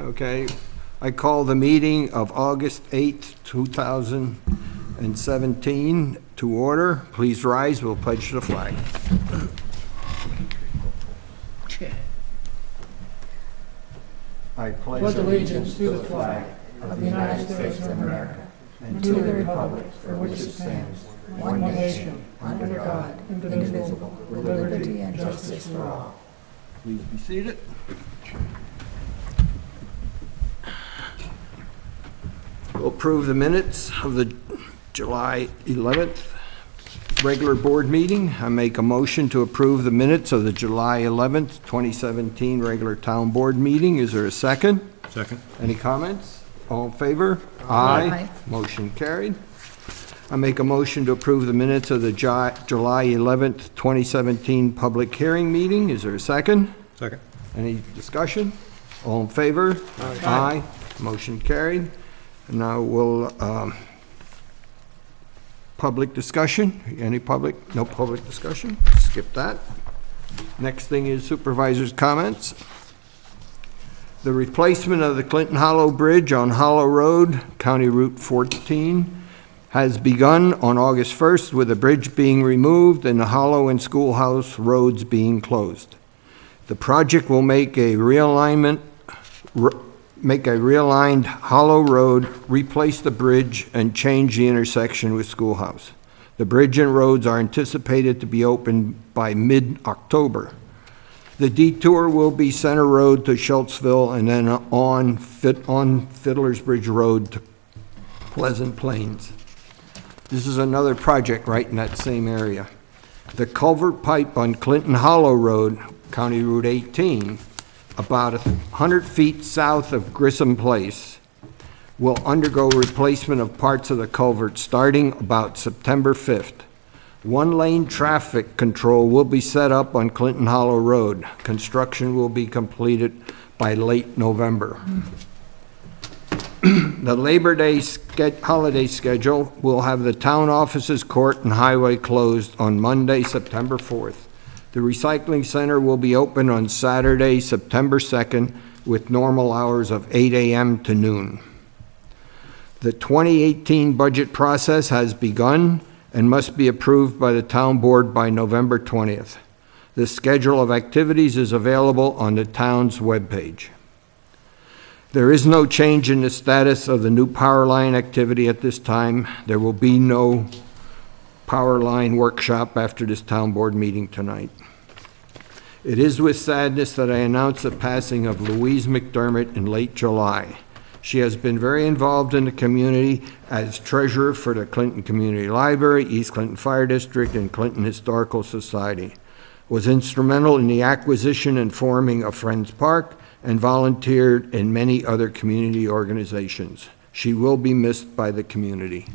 Okay, I call the meeting of August 8th, 2017 to order. Please rise, we'll pledge the flag. I pledge allegiance to the flag of the United States of America and to the republic for which it stands, one nation, under God, indivisible, with liberty and justice for all. Please be seated. We'll approve the minutes of the July 11th regular board meeting. I make a motion to approve the minutes of the July 11th, 2017 regular town board meeting. Is there a second? Second. Any comments? All in favor? Aye. Motion carried. I make a motion to approve the minutes of the July 11th, 2017 public hearing meeting. Is there a second? Second. Any discussion? All in favor? Aye. Motion carried. And now we'll, public discussion. Any public? No public discussion. Skip that. Next thing is supervisors' comments. The replacement of the Clinton Hollow Bridge on Hollow Road, County Route 14, has begun on August 1st with the bridge being removed and the Hollow and Schoolhouse roads being closed. The project will make a realigned Hollow Road, replace the bridge, and change the intersection with Schoolhouse. The bridge and roads are anticipated to be open by mid-October. The detour will be Center Road to Schultzville and then on Fiddler's Bridge Road to Pleasant Plains. This is another project right in that same area. The culvert pipe on Clinton Hollow Road, County Route 18, about 100 feet south of Grissom Place, will undergo replacement of parts of the culvert starting about September 5th. One-lane traffic control will be set up on Clinton Hollow Road. Construction will be completed by late November. The Labor Day holiday schedule will have the town offices, court, and highway closed on Monday, September 4th. The recycling center will be open on Saturday, September 2nd, with normal hours of 8 a.m. to noon. The 2018 budget process has begun and must be approved by the town board by November 20th. The schedule of activities is available on the town's webpage. There is no change in the status of the new power line activity at this time. There will be no power line workshop after this town board meeting tonight. It is with sadness that I announce the passing of Louise McDermott in late July. She has been very involved in the community as treasurer for the Clinton Community Library, East Clinton Fire District, and Clinton Historical Society. Was instrumental in the acquisition and forming of Friends Park and volunteered in many other community organizations. She will be missed by the community.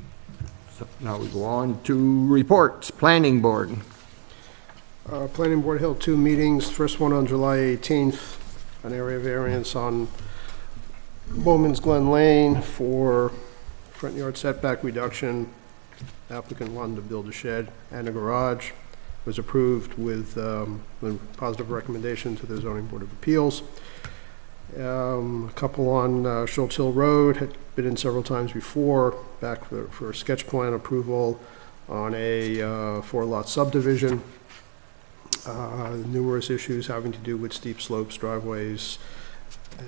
So now we go on to reports. Planning Board. Planning Board held two meetings. First one on July 18th, an area variance on Bowman's Glen Lane for front yard setback reduction. Applicant wanted to build a shed and a garage. Was approved with a positive recommendation to the Zoning Board of Appeals. A couple on Schultz Hill Road had been in several times before, back for a sketch plan approval on a 4-lot subdivision. Numerous issues having to do with steep slopes, driveways,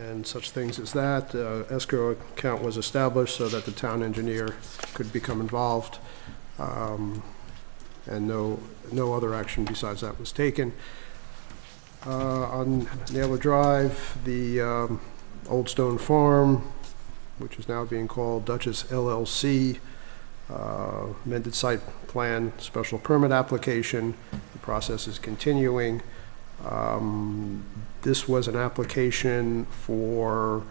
and such things as that. Escrow account was established so that the town engineer could become involved, and no other action besides that was taken. On Naylor Drive, the Old Stone Farm, which is now being called Duchess LLC, amended site plan special permit application. The process is continuing. This was an application for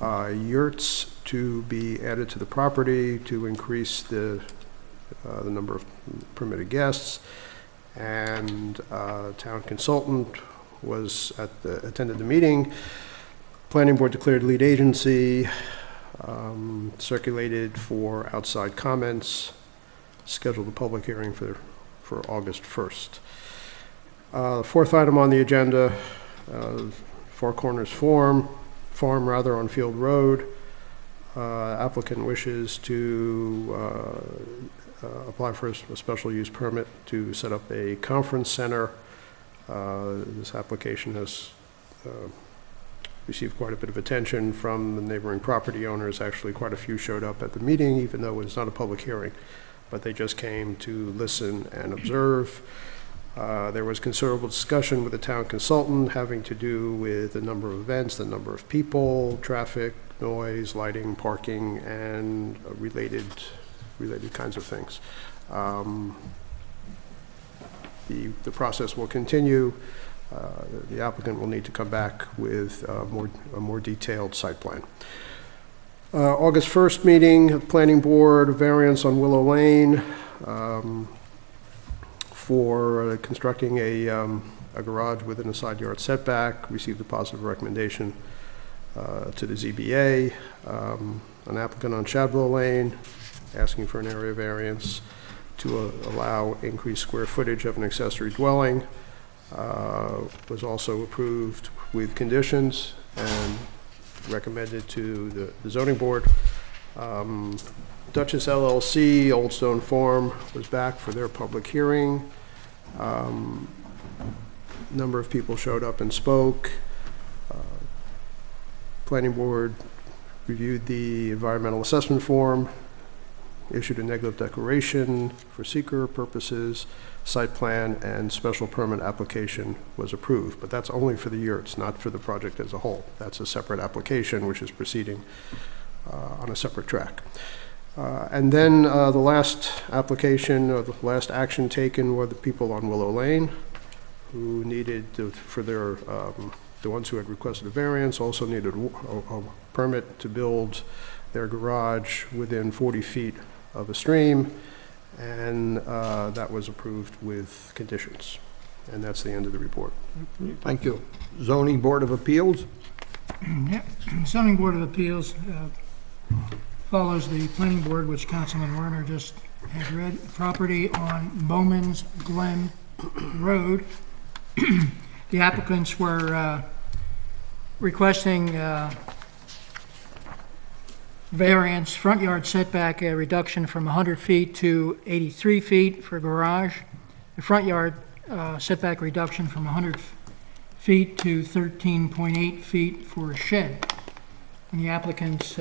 yurts to be added to the property to increase the number of permitted guests, and town consultant was attended the meeting. Planning Board declared lead agency, circulated for outside comments, scheduled a public hearing for August 1st. Fourth item on the agenda, Four Corners Forum, farm rather on Field Road. Applicant wishes to apply for a special use permit to set up a conference center. This application has received quite a bit of attention from the neighboring property owners. Actually, quite a few showed up at the meeting, even though it's not a public hearing, but they just came to listen and observe. There was considerable discussion with the town consultant having to do with the number of events, the number of people, traffic, noise, lighting, parking, and related kinds of things. The process will continue. The applicant will need to come back with a more detailed site plan. August 1st meeting of Planning Board, variance on Willow Lane for constructing a garage within a side yard setback. Received a positive recommendation to the ZBA. An applicant on Shadwell Lane asking for an area variance to allow increased square footage of an accessory dwelling. Was also approved with conditions and recommended to the zoning board. Duchess LLC, Old Stone Farm, was back for their public hearing. Number of people showed up and spoke. Planning board reviewed the environmental assessment form, issued a negative declaration for seeker purposes. Site plan and special permit application was approved, but that's only for the yurts, not for the project as a whole. That's a separate application which is proceeding on a separate track. And then the last application, or the last action taken, were the people on Willow Lane who needed for their, the ones who had requested a variance also needed a permit to build their garage within 40 feet of a stream. And that was approved with conditions. And that's the end of the report. Thank you. Zoning Board of Appeals? Yep. Zoning Board of Appeals follows the planning board, which Councilman Werner just had read. Property on Bowman's Glen Road. The applicants were requesting variance, front yard setback, a reduction from 100 feet to 83 feet for garage. The front yard setback reduction from 100 feet to 13.8 feet for a shed. And the applicant's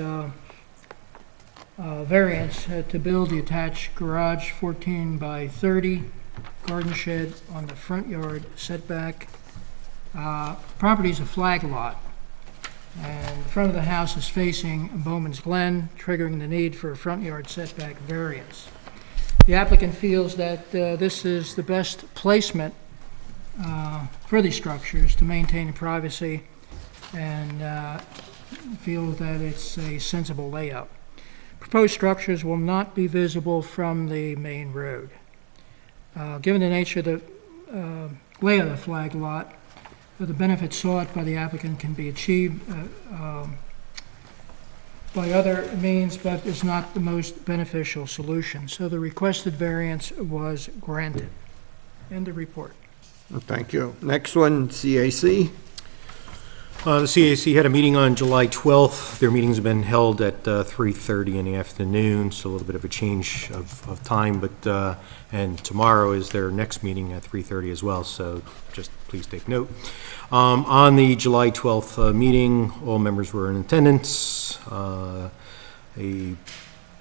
variance to build the attached garage 14 by 30 garden shed on the front yard setback. Property is a flag lot. And the front of the house is facing Bowman's Glen, triggering the need for a front yard setback variance. The applicant feels that this is the best placement for these structures to maintain privacy and feel that it's a sensible layout. Proposed structures will not be visible from the main road. Given the nature of the layout of the flag lot, the benefit sought by the applicant can be achieved by other means, but is not the most beneficial solution. So the requested variance was granted. End of report. Thank you. Next one, CAC. The CAC had a meeting on July 12th. Their meetings have been held at 3:30 in the afternoon, so a little bit of a change of time, but and tomorrow is their next meeting at 3:30 as well, so just please take note. On the July 12th meeting, all members were in attendance. A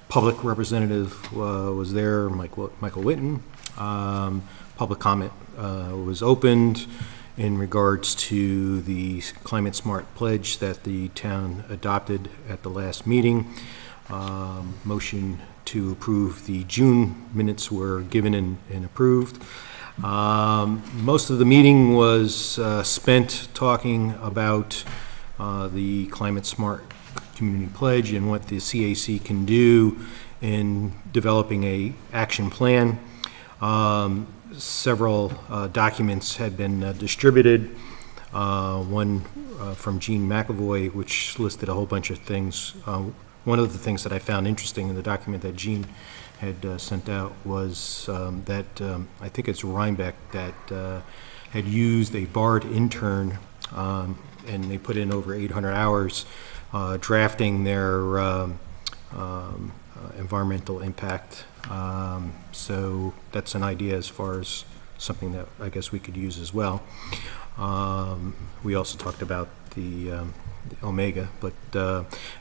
public representative was there, Michael Whitten. Public comment was opened in regards to the Climate Smart Pledge that the town adopted at the last meeting. Motion to approve the June minutes were given and approved. Most of the meeting was spent talking about the Climate Smart Community Pledge and what the CAC can do in developing a action plan. Several documents had been distributed. One from Jean McAvoy, which listed a whole bunch of things. One of the things that I found interesting in the document that Jean had sent out was that I think it's Rhinebeck that had used a BARD intern and they put in over 800 hours drafting their environmental impact. So that's an idea as far as something that I guess we could use as well. We also talked about the Omega, but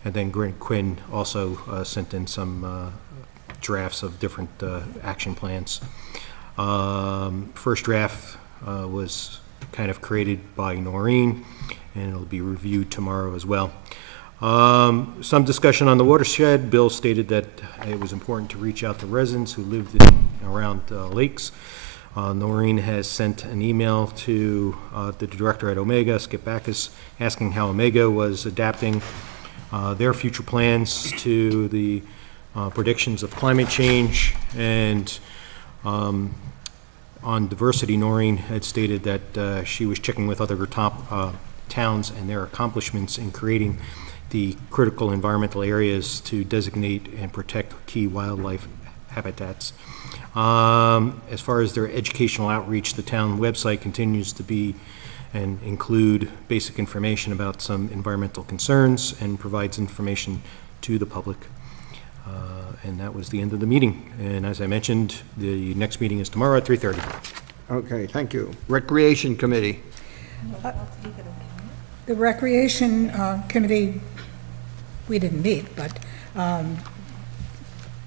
and then Quinn also sent in some drafts of different action plans. First draft was kind of created by Noreen, and it'll be reviewed tomorrow as well. Some discussion on the watershed. Bill stated that it was important to reach out to residents who lived around lakes. Noreen has sent an email to the director at Omega, Skip Backus, asking how Omega was adapting their future plans to the predictions of climate change. And on diversity, Noreen had stated that she was checking with other top towns and their accomplishments in creating the critical environmental areas to designate and protect key wildlife habitats. As far as their educational outreach, the town website continues to be and include basic information about some environmental concerns and provides information to the public. And that was the end of the meeting. And as I mentioned, the next meeting is tomorrow at 3:30. Okay, thank you. Recreation Committee. The Recreation Committee, we didn't meet, but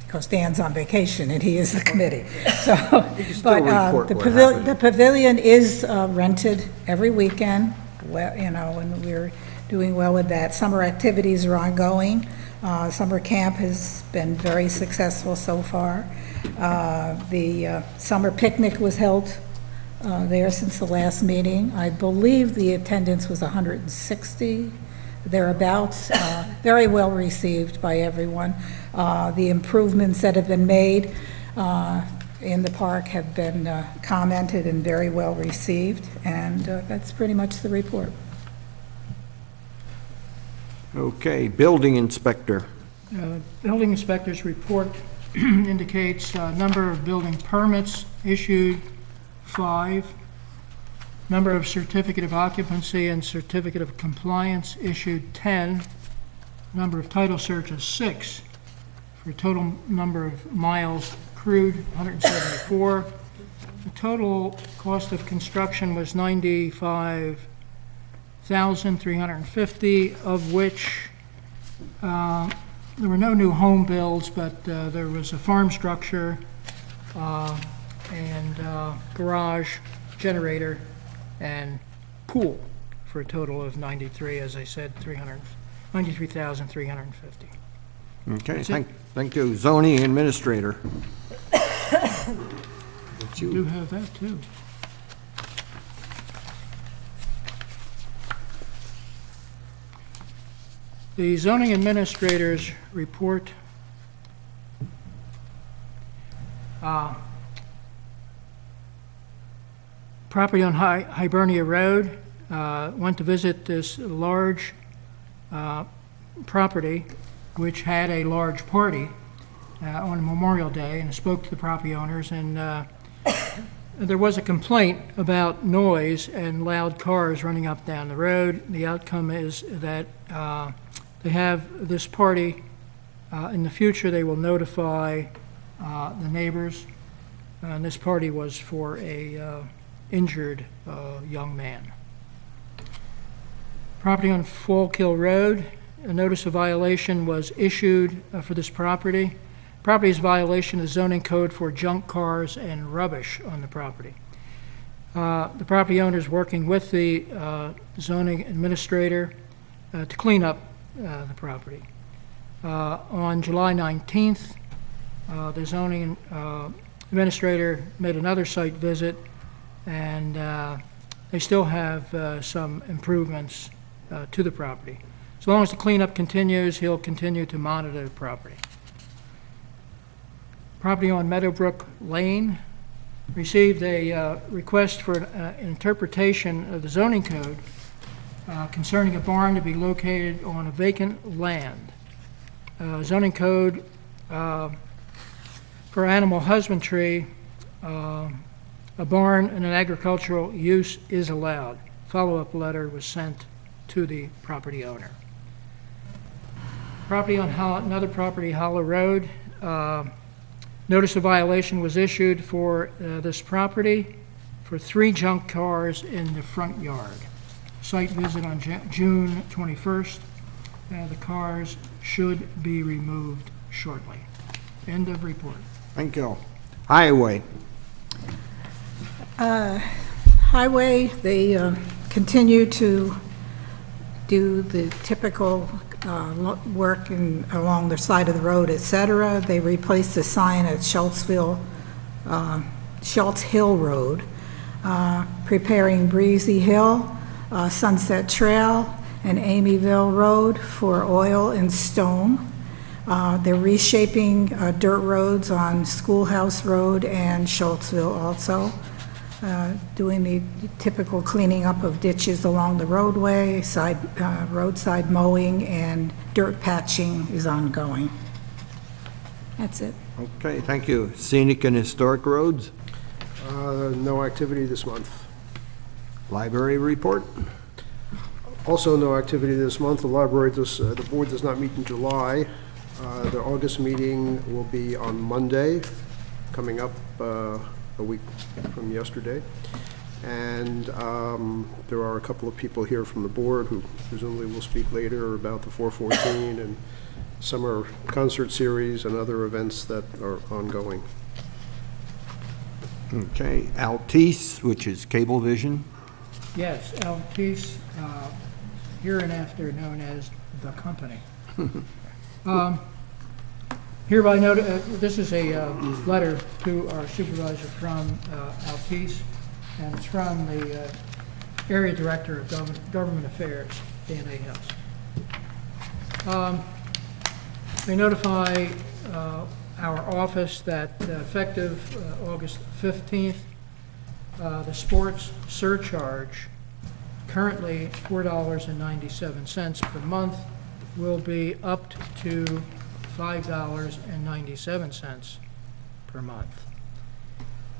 because Dan's on vacation and he is the committee. So, but the pavilion is rented every weekend. Well, you know, and we're doing well with that. Summer activities are ongoing. Summer camp has been very successful so far. The summer picnic was held there since the last meeting. I believe the attendance was 160, thereabouts. Very well received by everyone. The improvements that have been made in the park have been commented and very well received, and that's pretty much the report. Okay, Building Inspector. Building inspector's report indicates number of building permits issued, 5. Number of certificate of occupancy and certificate of compliance issued, 10. Number of title searches, 6. For a total number of miles crewed, 174. The total cost of construction was $95,350, of which there were no new home builds, but there was a farm structure and garage, generator, and pool for a total of 93, as I said, $93,350. Okay, thank you. Zoning Administrator. You do have that, too. The zoning administrator's report property on Hibernia Road, went to visit this large property which had a large party on Memorial Day, and spoke to the property owners, and there was a complaint about noise and loud cars running up down the road. The outcome is that they have this party. In the future, they will notify the neighbors. And this party was for a injured young man. Property on Fallkill Road, a notice of violation was issued for this property. Property is violation of the zoning code for junk cars and rubbish on the property. The property owner is working with the zoning administrator to clean up the property. On July 19th, the zoning administrator made another site visit, and they still have some improvements to the property. As long as the cleanup continues, he'll continue to monitor the property. Property on Meadowbrook Lane received a request for an interpretation of the zoning code concerning a barn to be located on a vacant land. Zoning code for animal husbandry, a barn and an agricultural use is allowed. Follow-up letter was sent to the property owner. Property on another property, Hollow Road. Notice of violation was issued for this property for 3 junk cars in the front yard. Site visit on June 21st. The cars should be removed shortly. End of report. Thank you. Highway. Highway, they continue to do the typical work along the side of the road, et cetera. They replaced the sign at Schultz Hill Road, preparing Breezy Hill, Sunset Trail, and Amyville Road for oil and stone. They're reshaping dirt roads on Schoolhouse Road and Schultzville also. Doing the typical cleaning up of ditches along the roadway, roadside mowing, and dirt patching is ongoing. That's it. Okay, thank you. Scenic and historic roads. No activity this month. Library report. Also, no activity this month. The library the board does not meet in July. The August meeting will be on Monday, coming up a week from yesterday. And there are a couple of people here from the board who presumably will speak later about the 414 and summer concert series and other events that are ongoing. Okay, Altice, which is Cablevision. Yes, Altice, hereinafter known as the company. Hereby note, this is a letter to our supervisor from Altice, and it's from the Area Director of Government Affairs, Dan Ahels. They notify our office that effective August 15th, the sports surcharge, currently $4.97 per month, will be upped to $5.97 per month.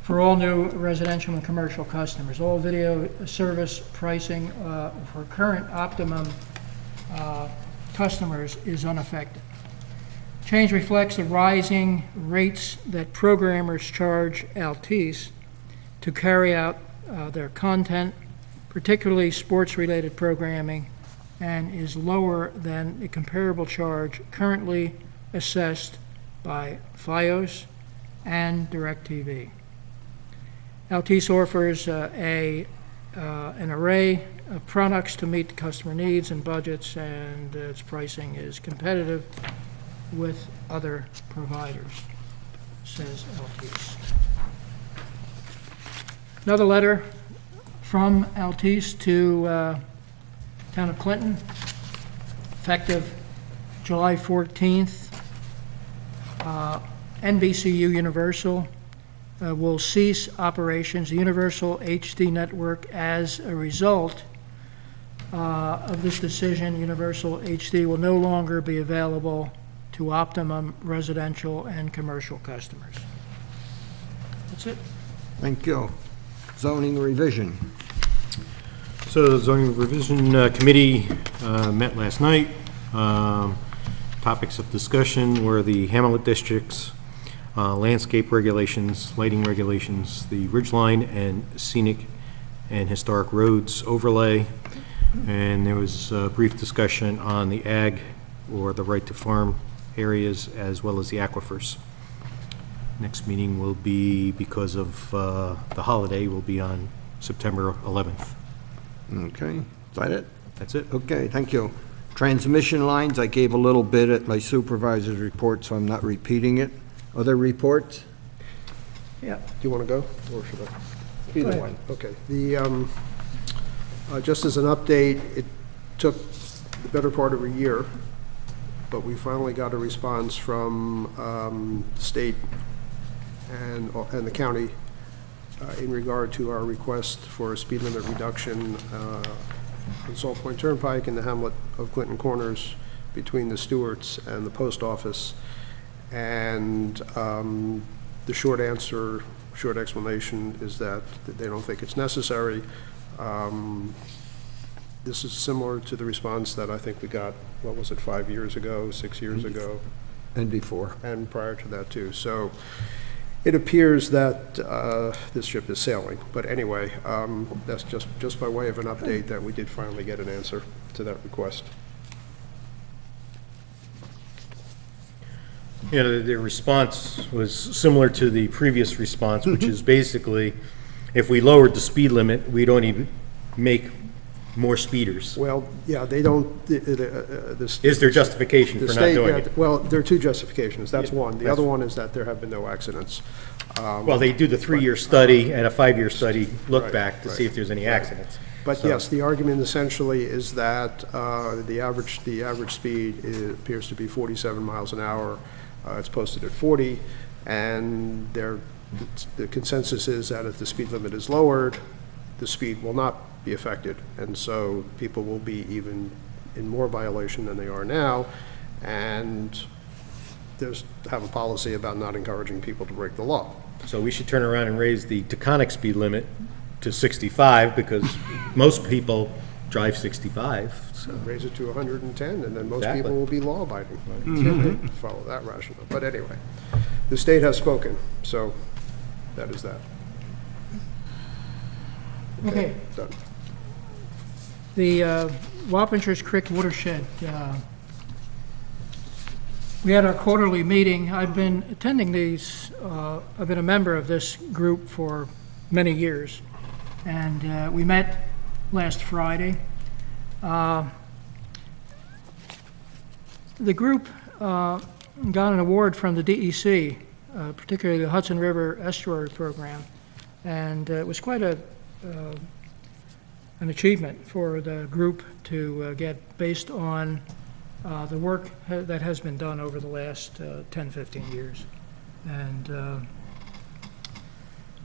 For all new residential and commercial customers, all video service pricing for current Optimum customers is unaffected. Change reflects the rising rates that programmers charge Altice to carry out their content, particularly sports-related programming, and is lower than the comparable charge currently assessed by Fios and DirecTV. Altice offers an array of products to meet the customer needs and budgets, and its pricing is competitive with other providers, says Altice. Another letter from Altice to Town of Clinton, effective July 14th. NBCU Universal will cease operations, the Universal HD network. As a result of this decision, Universal HD will no longer be available to Optimum residential and commercial customers. That's it. Thank you. Zoning revision. So the zoning revision committee met last night. Topics of discussion were the Hamlet districts, landscape regulations, lighting regulations, the Ridgeline and scenic and historic roads overlay, and there was a brief discussion on the ag or the right to farm areas as well as the aquifers. Next meeting will be, because of the holiday, will be on September 11th. Okay, is that it? That's it. Okay, thank you. Transmission lines, I gave a little bit at my supervisor's report, so I'm not repeating it. Other reports? Yeah. Do you want to go, or should I? Either ahead. one. Okay. Just as an update, it took the better part of a year, but we finally got a response from the state and the county in regard to our request for a speed limit reduction on Salt Point Turnpike in the hamlet of Clinton Corners between the Stewarts and the post office. And the short explanation is that they don't think it's necessary. This is similar to the response that I think we got, what was it, 5 years ago, 6 years ago? And before. And prior to that, too. So it appears that this ship is sailing. But anyway, that's just by way of an update that we did finally get an answer to that request. You know, their response was similar to the previous response, which is basically, if we lowered the speed limit, we'd only make more speeders. Well, yeah, they don't, Is there justification the for not state, doing yeah, it? well, there are two justifications. That's one. The that's- other one is that there have been no accidents. Well, they do the 3-year study and a 5-year study look Right, back to see if there's any accidents. But So- yes, the argument essentially is that the average speed appears to be 47 miles an hour. It's posted at 40, and the consensus is that if the speed limit is lowered, the speed will not be affected, and so people will be even in more violation than they are now, and have a policy about not encouraging people to break the law. So we should turn around and raise the Taconic speed limit to 65, because most people drive 65, so. Raise it to 110, and then most Exactly. people will be law-abiding. If they follow that rationale. But anyway, the state has spoken, so that is that. Okay, Done. the Wappingers Creek watershed, we had our quarterly meeting. I've been attending these, I've been a member of this group for many years, and we met last Friday. The group got an award from the DEC, particularly the Hudson River Estuary Program, and it was quite an achievement for the group to get, based on the work that has been done over the last 10, 15 years. And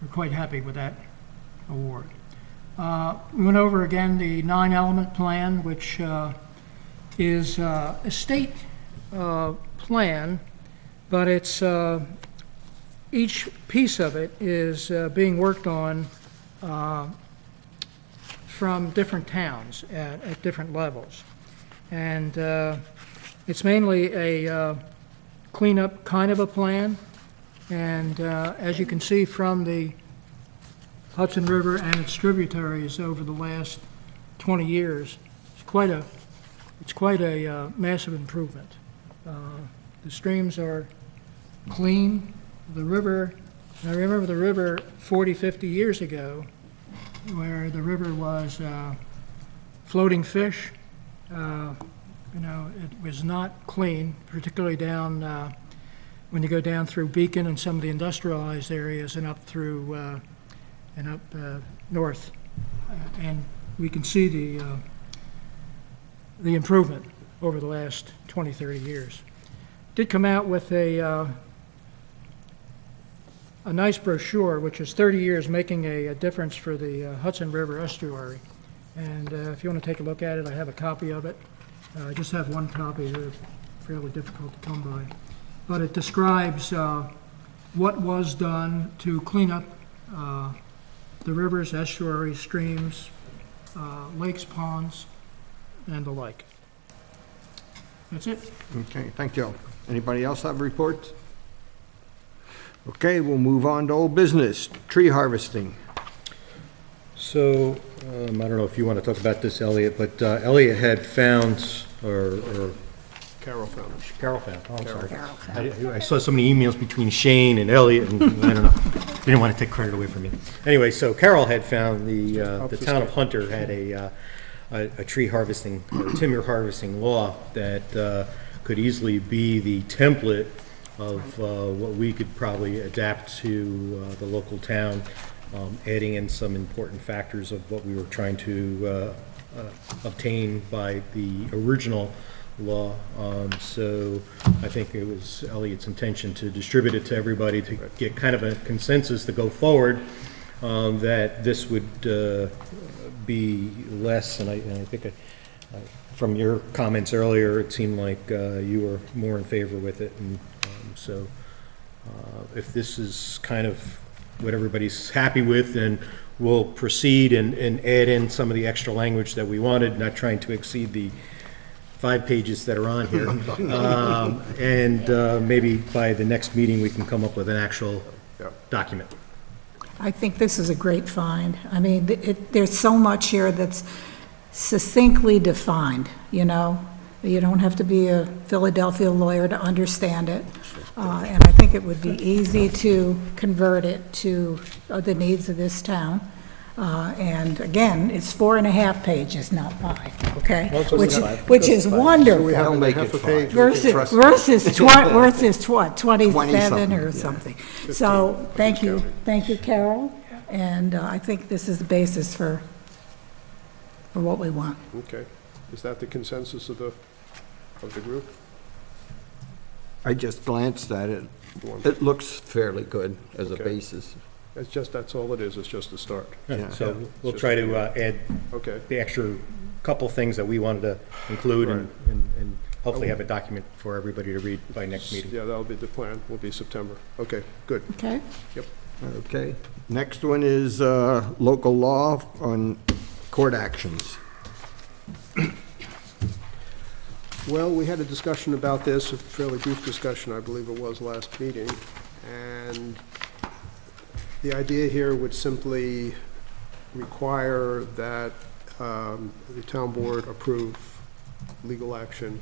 we're quite happy with that award. We went over again the 9-element plan, which is a state plan, but it's each piece of it is being worked on from different towns at different levels. And it's mainly a cleanup kind of a plan. And as you can see from the Hudson River and its tributaries over the last 20 years, it's quite a massive improvement. The streams are clean. The river, I remember the river 40, 50 years ago, where the river was floating fish. You know, it was not clean, particularly down when you go down through Beacon and some of the industrialized areas and up through and up north. And we can see the improvement over the last 20, 30 years. Did come out with a nice brochure, which is 30 years making a difference for the Hudson River Estuary. And if you want to take a look at it, I have a copy of it. I just have one copy. They're fairly difficult to come by. But it describes what was done to clean up the rivers, estuaries, streams, lakes, ponds, and the like. That's it. Okay, thank you. Anybody else have reports? Okay, we'll move on to old business, tree harvesting. So, I don't know if you want to talk about this, Elliot, but Elliot had found, or Carol found it. Carol found, oh, I'm sorry. Carol found I saw so many emails between Shane and Elliot, and I don't know, didn't want to take credit away from me. Anyway, so Carol had found the town of Hunter had a tree harvesting, or timber harvesting law that could easily be the template of what we could probably adapt to the local town, adding in some important factors of what we were trying to obtain by the original law. So I think it was Elliot's intention to distribute it to everybody to get kind of a consensus to go forward, that this would be less, and I think from your comments earlier, it seemed like you were more in favor with it, and so if this is kind of what everybody's happy with, then we'll proceed and add in some of the extra language that we wanted, not trying to exceed the 5 pages that are on here. And maybe by the next meeting, we can come up with an actual document. I think this is a great find. I mean, there's so much here that's succinctly defined, you know? You don't have to be a Philadelphia lawyer to understand it. And I think it would be easy to convert it to the needs of this town. And again, it's 4.5 pages, not 5, okay? Which is wonderful. They'll make it half a fine. page. Versus what, 27 20-something, or yeah. something. So, thank you, Carol, and I think this is the basis for what we want. Okay. Is that the consensus of the group? I just glanced at it. It looks fairly good as a Okay. basis. It's just, that's all it is, it's just a start. Yeah. So we'll try to add Okay. the extra couple things that we wanted to include and Right. and hopefully have a document for everybody to read by next meeting. Yeah, that'll be the plan, will be September. Okay, good. Okay? Okay. Next one is local law on court actions. Well, we had a discussion about this, a fairly brief discussion, I believe it was last meeting, and the idea here would simply require that the town board approve legal action,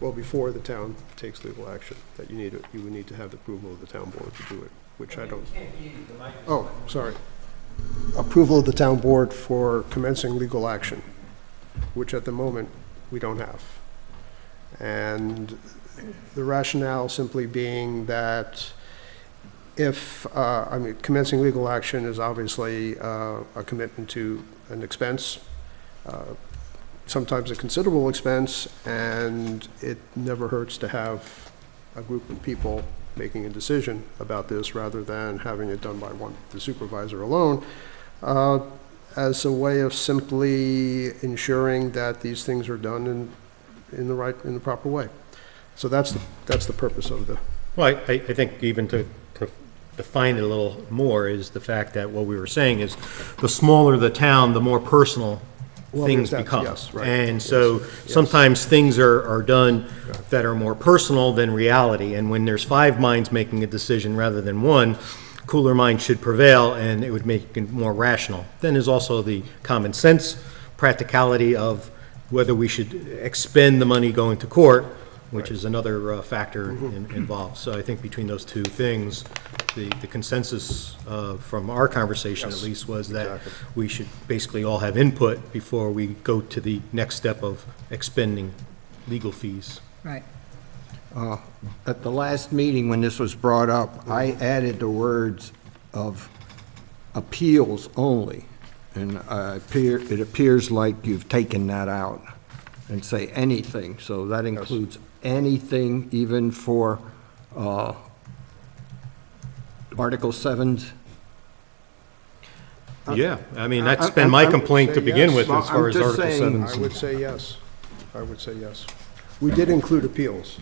before the town takes legal action, that you would need to have the approval of the town board to do it, which I don't. Oh, sorry. Approval of the town board for commencing legal action, which at the moment we don't have. And the rationale simply being that if, commencing legal action is obviously a commitment to an expense, sometimes a considerable expense, and it never hurts to have a group of people making a decision about this rather than having it done by the supervisor alone, as a way of simply ensuring that these things are done in the proper way. So that's the purpose of the. Well, I think even to define it a little more is the fact that what we were saying is the smaller the town, the more personal things become. Yes, right. And so sometimes things are done that are more personal than reality. And when there's 5 minds making a decision rather than one, cooler minds should prevail and it would make it more rational. Then there's also the common sense, practicality of whether we should expend the money going to court, which is another factor involved. So I think between those two things, the consensus from our conversation at least was that we should basically all have input before we go to the next step of expending legal fees. Right. At the last meeting, when this was brought up, I added the words of appeals only. And it appears like you've taken that out and say anything. So that includes anything, even for Article 7's. Yeah, I mean, that's been my complaint to begin with as far as I'm just Article saying- 7's. I would say yes. I would say yes. We did include appeals,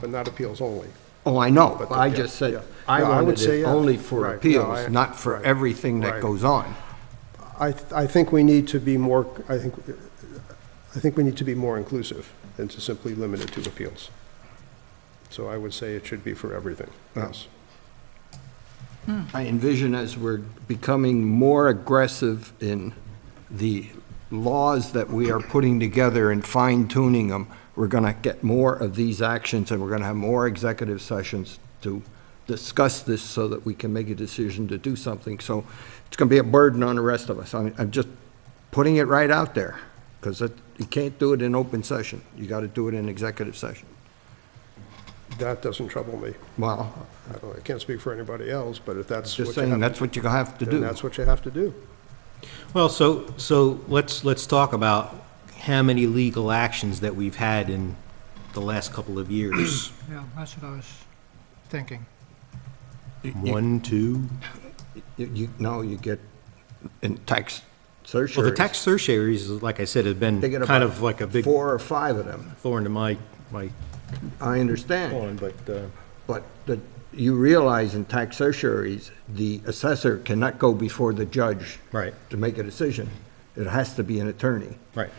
but not appeals only. Oh, I know, But but I yeah, just said, yeah. I No, I would wanted say it yeah. only for Right. No, appeals, not for right. everything that Right. goes on. I think we need to be more, I think we need to be more inclusive than to simply limit it to appeals. So I would say it should be for everything, yes. I envision as we're becoming more aggressive in the laws that we are putting together and fine tuning them, we're gonna get more of these actions and we're gonna have more executive sessions to discuss this so that we can make a decision to do something. So it's gonna be a burden on the rest of us. I'm just putting it right out there, because you can't do it in open session. You gotta do it in executive session. That doesn't trouble me. Well, I can't speak for anybody else, but if that's just what you saying, have, that's what you have to then do. that's what you have to do. Well, so let's talk about how many legal actions that we've had in the last couple of years. Yeah, that's what I was thinking. 1, 2? No, you get in tax surcharges. Well, the tax surcharges, like I said, have been They get kind about of like a big 4 or 5 of them. thorn to my I understand, horn, but, but the you realize in tax certiorari's, the assessor cannot go before the judge Right, to make a decision. It has to be an attorney. right.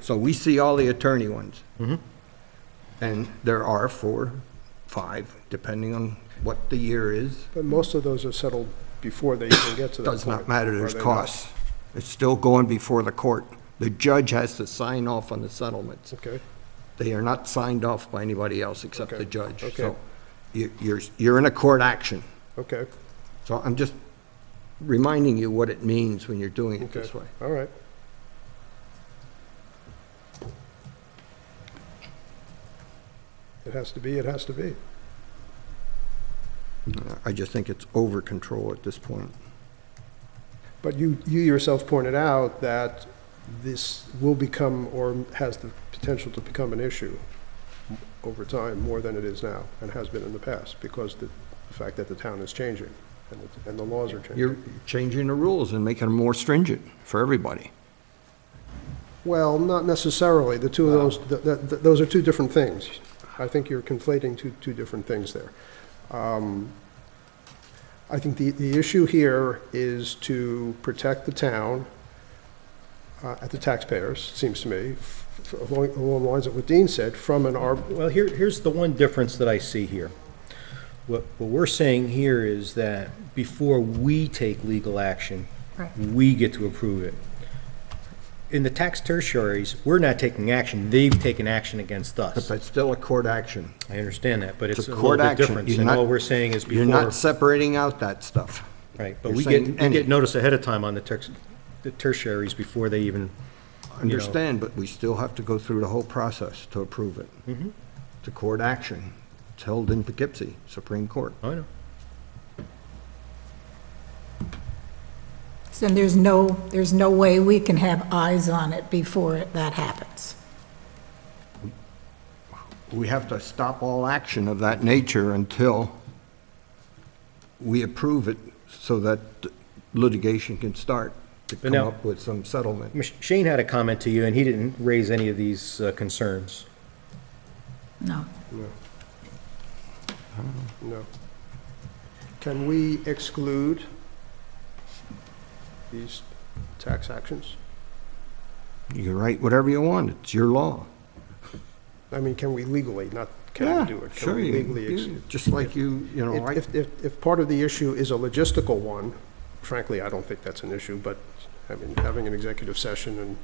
So we see all the attorney ones. Mhm. And there are 4, 5, depending on what the year is. But most of those are settled before they even get to that point. Does not matter, are there's they not? costs. It's still going before the court. The judge has to sign off on the settlements. Okay, They are not signed off by anybody else except Okay, the judge. okay. So you're in a court action. okay, So I'm just reminding you what it means when you're doing it okay, this way. all right. It has to be, it has to be. I just think it's over control at this point. But you yourself pointed out that this will become, or has the potential to become an issue over time, more than it is now, and has been in the past, because the fact that the town is changing, and the laws are changing. You're changing the rules and making them more stringent for everybody. Well, not necessarily. The two of those, those are two different things. I think you're conflating two different things there. I think the issue here is to protect the town, at the taxpayers, it seems to me, along the lines of what Dean said, from an Well, here's the one difference that I see here. What we're saying here is that before we take legal action, Right. we get to approve it. In the tax tertiaries, we're not taking action, they've taken action against But us. that's still a court action. I understand that, but it's It's a a little court bit action. different. You're And not- all we're saying is You're before, not separating out that stuff. right, but you're we saying any. get notice ahead of time on the tertiaries before they even, Understand, but we still have to go through the whole process to approve it. Mhm. It's a court action. It's held in Poughkeepsie, Supreme Court. I know. So there's no way we can have eyes on it before that happens. We have to stop all action of that nature until we approve it so that litigation can start to But come now- up with some settlement. Shane had a comment to you, and he didn't raise any of these concerns. No. No. Can we exclude these tax actions? You can write whatever you want. It's your law. I mean, can we legally, not can Yeah, we do it? Can sure, we you- legally you- just like you know, If part of the issue is a logistical one, frankly, I don't think that's an issue, but, I mean, having an executive session and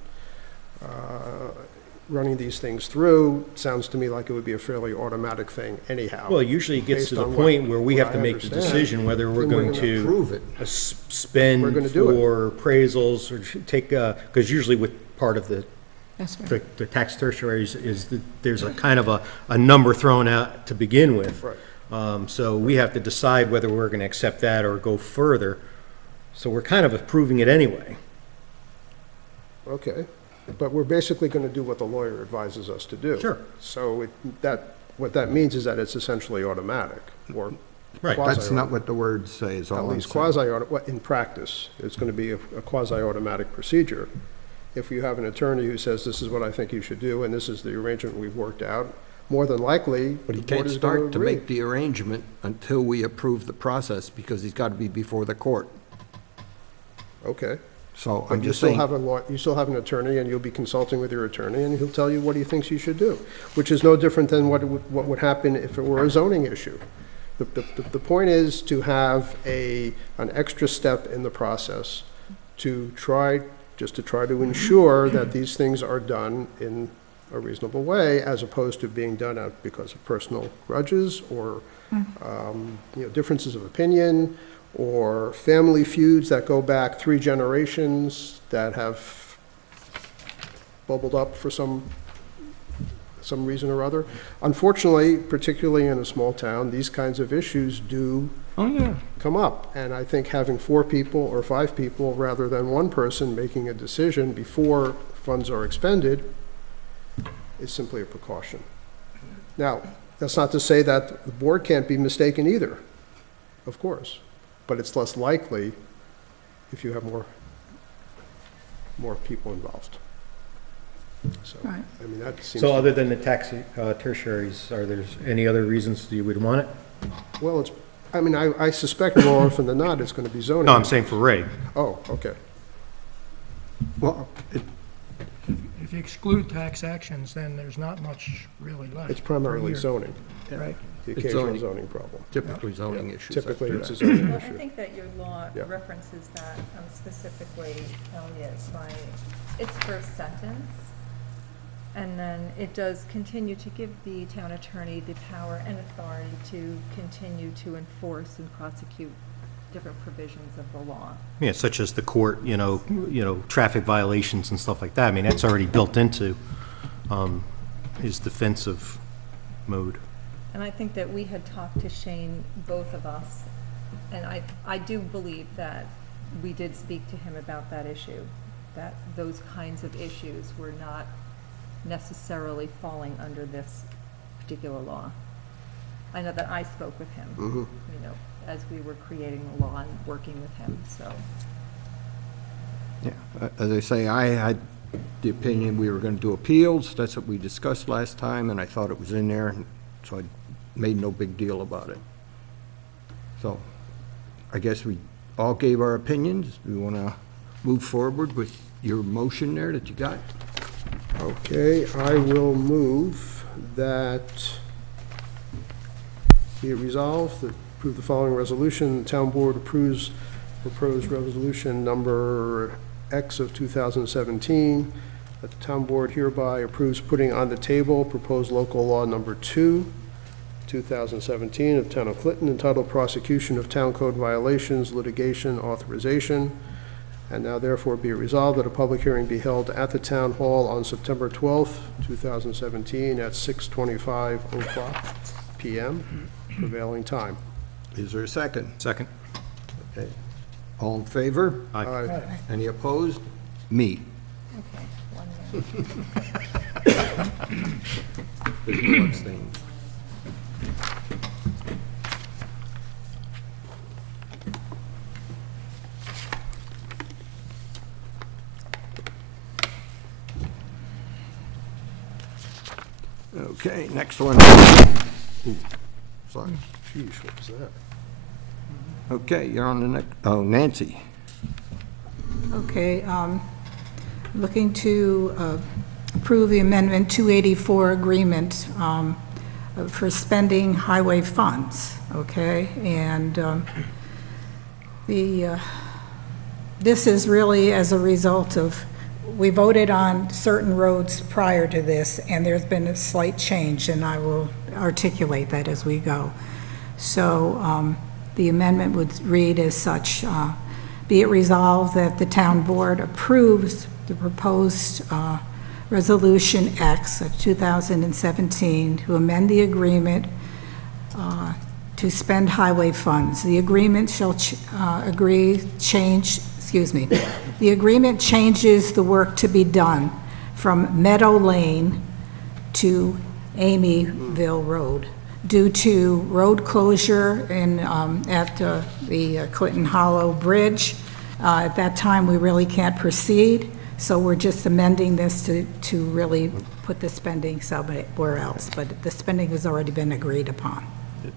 running these things through, sounds to me like it would be a fairly automatic thing anyhow. Well, usually it gets Based to the on point where we what have to I make the understand, decision whether we're then we're going gonna to Approve it. spend We're gonna do it. for appraisals or take, because usually with part of That's right. the tax tertiaries is that there's a kind of a number thrown out to begin with. Right. So we have to decide whether we're going to accept that or go further. So we're kind of approving it anyway. Okay, but we're basically gonna do what the lawyer advises us to do. Sure. So what that means is that it's essentially automatic, or Right. That's not what the words say, is at all I'm least saying. well, in practice, it's gonna be a quasi-automatic procedure. If you have an attorney who says, this is what I think you should do, and this is the arrangement we've worked out, more than likely, But he the board can't is gonna start to agree. make the arrangement until we approve the process, because he's got to be before the court. Okay. So But I'm you just still saying, have you still have an attorney, and you'll be consulting with your attorney, and he'll tell you what he thinks you should do, which is no different than what would happen if it were a zoning issue. The point is to have an extra step in the process to try to ensure that these things are done in a reasonable way, as opposed to being done out because of personal grudges or, differences of opinion, or family feuds that go back 3 generations that have bubbled up for some reason or other. Unfortunately, particularly in a small town, these kinds of issues do oh, yeah, come up. And I think having 4 people or 5 people, rather than one person making a decision before funds are expended, is simply a precaution. Now, that's not to say that the board can't be mistaken either, of course, but it's less likely if you have more people involved. So, Right. I mean, that seems. So other than the tax tertiaries, are there any other reasons you would want it? Well, it's, I mean, I suspect more often than not, it's gonna be zoning. No, I'm saying for Ray. Oh, okay. Well, If you exclude tax actions, then there's not much really left. It's primarily per year. zoning, Right. the It's occasional zoning. zoning problem. typically zoning issues. Typically, after it's a that. zoning Well, I issue. think that your law Yeah. references that specifically, Elliot, by its first sentence. And then it does continue to give the town attorney the power and authority to continue to enforce and prosecute different provisions of the law. Yeah, such as the court, traffic violations and stuff like that. I mean, that's already built into his defensive mode. And I think that we had talked to Shane, both of us, and I do believe that we did speak to him about that issue, that those kinds of issues were not necessarily falling under this particular law. I know that I spoke with him, as we were creating the law and working with him, so. Yeah, as I say, I had the opinion we were going to do appeals. That's what we discussed last time, and I thought it was in there, so I made no big deal about it. So I guess we all gave our opinions. We want to move forward with your motion there that you got? Okay, I will move that be it resolved that approve the following resolution. The town board approves proposed resolution number X of 2017. That the town board hereby approves putting on the table proposed local law number 2, 2017 of Town of Clinton entitled Prosecution of Town Code Violations, Litigation, Authorization. And now therefore be it resolved that a public hearing be held at the town hall on September 12th, 2017 at 6:25 p.m. prevailing time. Is there a second? Second? Okay. All in favor? Aye. Any opposed? Me. Okay, 1 minute. There's no abstains. Okay, next one. Ooh, sorry. Geez, what was that? Okay, you're on the next, oh, Nancy. Okay, looking to approve the Amendment 284 agreement for spending highway funds, okay? And this is really as a result of, we voted on certain roads prior to this, and there's been a slight change, and I will articulate that as we go. So the amendment would read as such, be it resolved that the town board approves the proposed Resolution X of 2017 to amend the agreement to spend highway funds. The agreement shall the agreement changes the work to be done from Meadow Lane to Amyville Road due to road closure at the Clinton Hollow Bridge. At that time, we really can't proceed, so we're just amending this to really put the spending somewhere else, but the spending has already been agreed upon.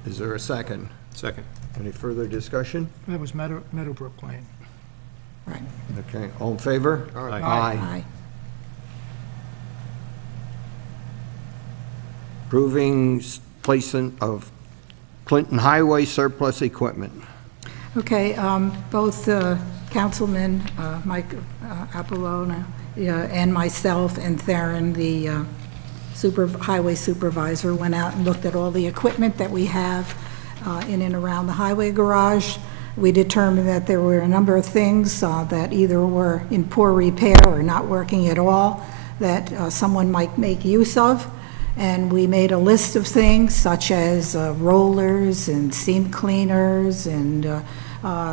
Is there a second? Second. Any further discussion? That was Meadowbrook Lane. Right. Okay, all in favor? Aye. Aye. Approving placement of Clinton Highway surplus equipment. Okay, both Councilman Mike Apollona and myself and Theron, the highway supervisor, went out and looked at all the equipment that we have in and around the highway garage. We determined that there were a number of things that either were in poor repair or not working at all that someone might make use of. And we made a list of things such as rollers and seam cleaners and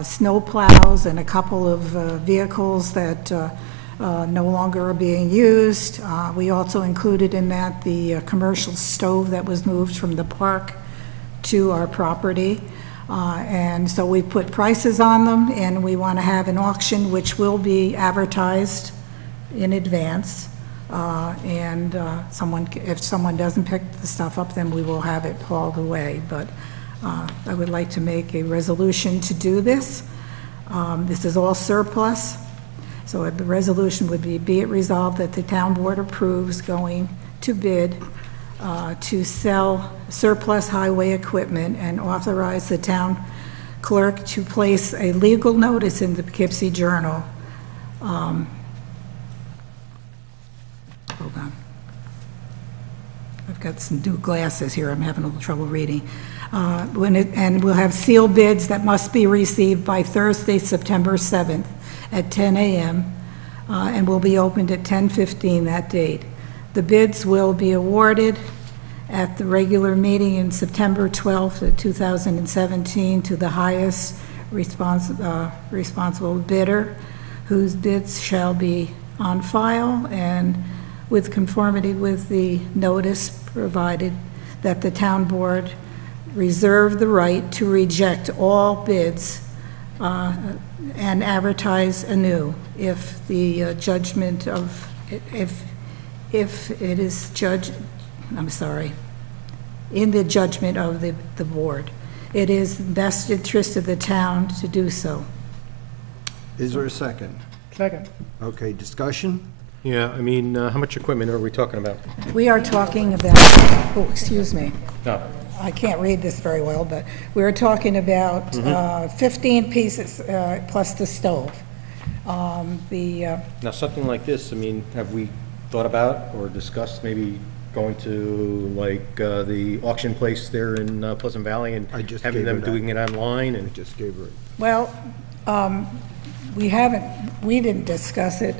snow plows and a couple of vehicles that no longer are being used. We also included in that the commercial stove that was moved from the park to our property. And so we put prices on them, and we want to have an auction which will be advertised in advance. If someone doesn't pick the stuff up, then we will have it hauled away. But I would like to make a resolution to do this. This is all surplus, so the resolution would be it resolved that the town board approves going to bid to sell surplus highway equipment and authorize the town clerk to place a legal notice in the Poughkeepsie Journal. Hold on. I've got some new glasses here, I'm having a little trouble reading. And we'll have sealed bids that must be received by Thursday, September 7th at 10 a.m., and will be opened at 10:15 that date. The bids will be awarded at the regular meeting in September 12th of 2017 to the highest responsible bidder, whose bids shall be on file and with conformity with the notice provided that the town board reserve the right to reject all bids and advertise anew if the judgment of, if it is judged, in the judgment of the board. It is in the best interest of the town to do so. Is there a second? Second. Okay, discussion? Yeah, I mean, how much equipment are we talking about? We are talking about, oh, excuse me, No. I can't read this very well, but we're talking about 15 pieces plus the stove. Now, something like this, I mean, have we thought about or discussed maybe going to like the auction place there in Pleasant Valley and I just having gave her them that. doing it online and Just gave her. Well, we didn't discuss it.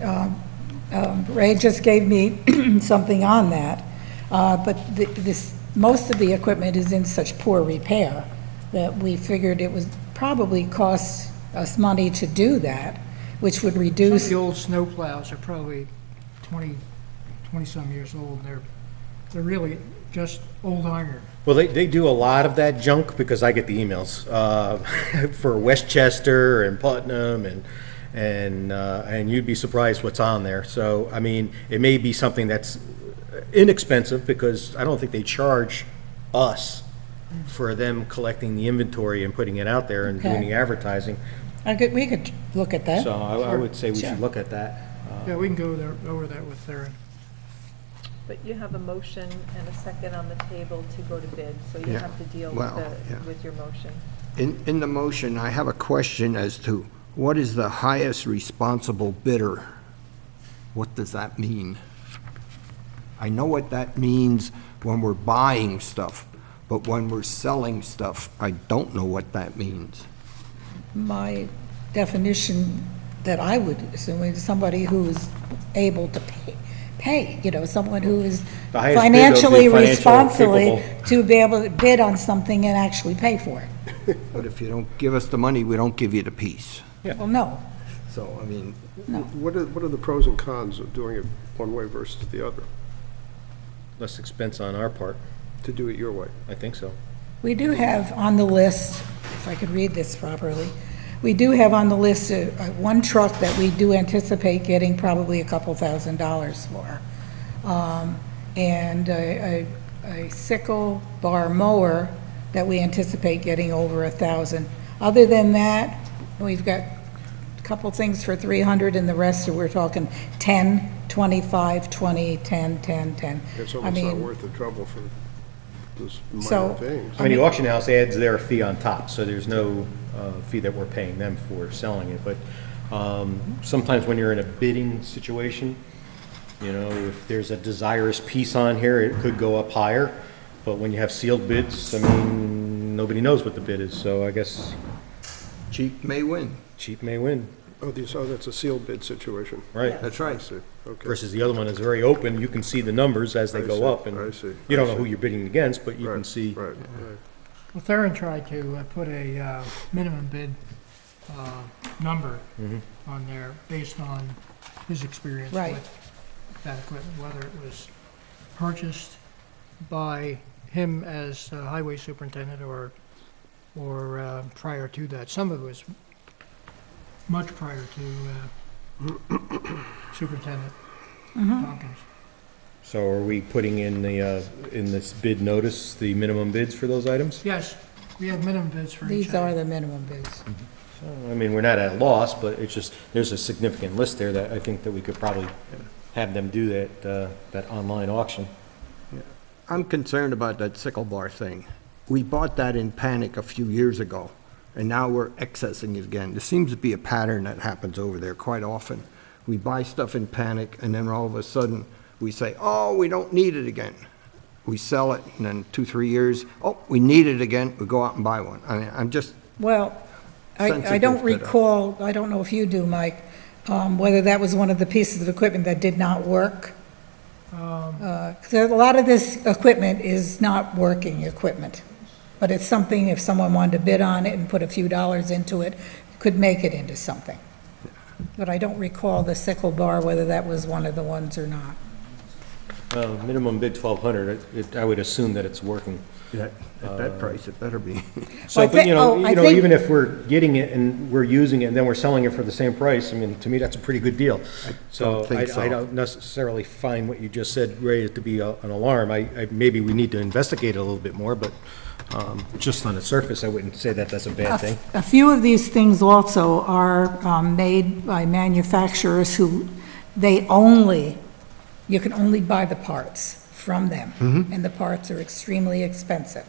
Ray just gave me something on that, but most of the equipment is in such poor repair that we figured it was probably cost us money to do that, which would Some of reduce. the old snow plows are probably 20-some years old, and they're really just old iron. well, they do a lot of that junk because I get the emails for Westchester and Putnam and you'd be surprised what's on there. So, I mean, it may be something that's inexpensive because I don't think they charge us for them collecting the inventory and putting it out there and doing Okay. the advertising. We could look at that. So I would say we Sure. should look at that. Yeah, we can go there, over that with Theron. But you have a motion and a second on the table to go to bid, so you Yeah. have to deal Well, yeah. with your motion. In the motion, I have a question as to what is the highest responsible bidder? What does that mean? I know what that means when we're buying stuff, but when we're selling stuff, I don't know what that means. My definition that I would assume is somebody who is able to pay, someone who is The highest bid of the financially financial responsibly capable. to be able to bid on something and actually pay for it. But if you don't give us the money, we don't give you the piece. Well, no, So, I mean, What are the pros and cons of doing it one way versus the other? Less expense on our part, To do it your way? I think so. we do have on the list, if I could read this properly, we do have on the list one truck that we do anticipate getting probably a couple $1,000s for. And a sickle bar mower that we anticipate getting over 1,000. Other than that, we've got a couple things for 300 and the rest, we're talking 10, 25, 20, 10, 10, 10. It's I almost not mean, worth the trouble for those So- minor things. I mean, the auction house adds their fee on top, so there's no fee that we're paying them for selling it. But sometimes when you're in a bidding situation, if there's a desirous piece on here, it could go up higher. But when you have sealed bids, I mean, nobody knows what the bid is, so I guess cheap may win. cheap may win, That's a sealed bid situation. right? That's I right. see, okay. Versus the other one is very open, you can see the numbers as they I go see, up, and I see, you don't I know who see. you're bidding against, but you can Right, see. Right, right. Well, Theron tried to put a minimum bid number on there based on his experience Right. with that equipment, whether it was purchased by him as highway superintendent or prior to that. Some of it was much prior to Superintendent Tompkins. So are we putting in in this bid notice, the minimum bids for those items? Yes, We have minimum bids for each These are item. the minimum bids. So, I mean, we're not at a loss, but it's just, there's a significant list there that I think that we could probably have them do that online auction. I'm concerned about that sickle bar thing. We bought that in panic a few years ago, and now we're accessing it again. There seems to be a pattern that happens over there quite often. We buy stuff in panic, and then all of a sudden, we say, oh, we don't need it again. We sell it, and then 2-3 years, oh, we need it again, we go out and buy one. I mean, I'm just, Well, I Sensitive don't to that. recall, I don't know if you do, Mike, whether that was one of the pieces of equipment that did not work. 'Cause a lot of this equipment is not working equipment, but it's something, if someone wanted to bid on it and put a few dollars into it, could make it into something. But I don't recall the sickle bar, whether that was one of the ones or not. Minimum bid 1,200, I would assume that it's working. at that price, it better be. So, I but think- you know, oh, I think- even if we're getting it and we're using it and then we're selling it for the same price, I mean, to me, that's a pretty good deal. So think so. I don't necessarily find what you just said, Ray, to be an alarm. Maybe we need to investigate it a little bit more, but just on the surface, I wouldn't say that that's a bad thing. A few of these things also are made by manufacturers who, you can only buy the parts from them, and the parts are extremely expensive.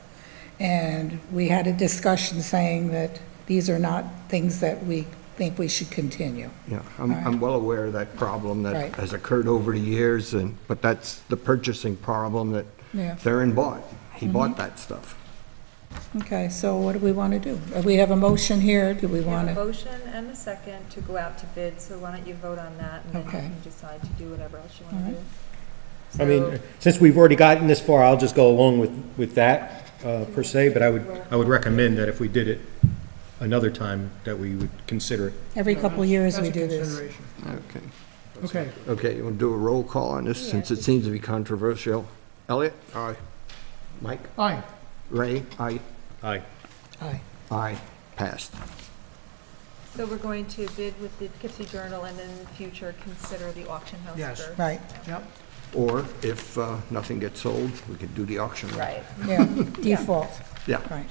And we had a discussion saying that these are not things that we think we should continue. Yeah, I'm well aware of that problem that Right. has occurred over the years, but that's the purchasing problem that Yeah. Theron bought. He bought that stuff. Okay, so what do we want to do? We have a motion here, do we We want have a to? motion and a second to go out to bid, so why don't you vote on that, and then you Okay. can decide to do whatever else you want to do. I mean, since we've already gotten this far, I'll just go along with that, per se, but I would recommend that if we did it another time, that we would consider it. Every couple of years we That's a do this. consideration. Okay. Okay, Okay, you want to do a roll call on this, since it seems to be controversial? Elliot? Aye. Mike? aye. Ray? Aye. Aye. Aye. Aye. Passed. So we're going to bid with the Poughkeepsie Journal, and then in the future, consider the auction house Yes. first. Right, Yep. Or if nothing gets sold, we could do the auction. Right. yeah, default, Yeah. right.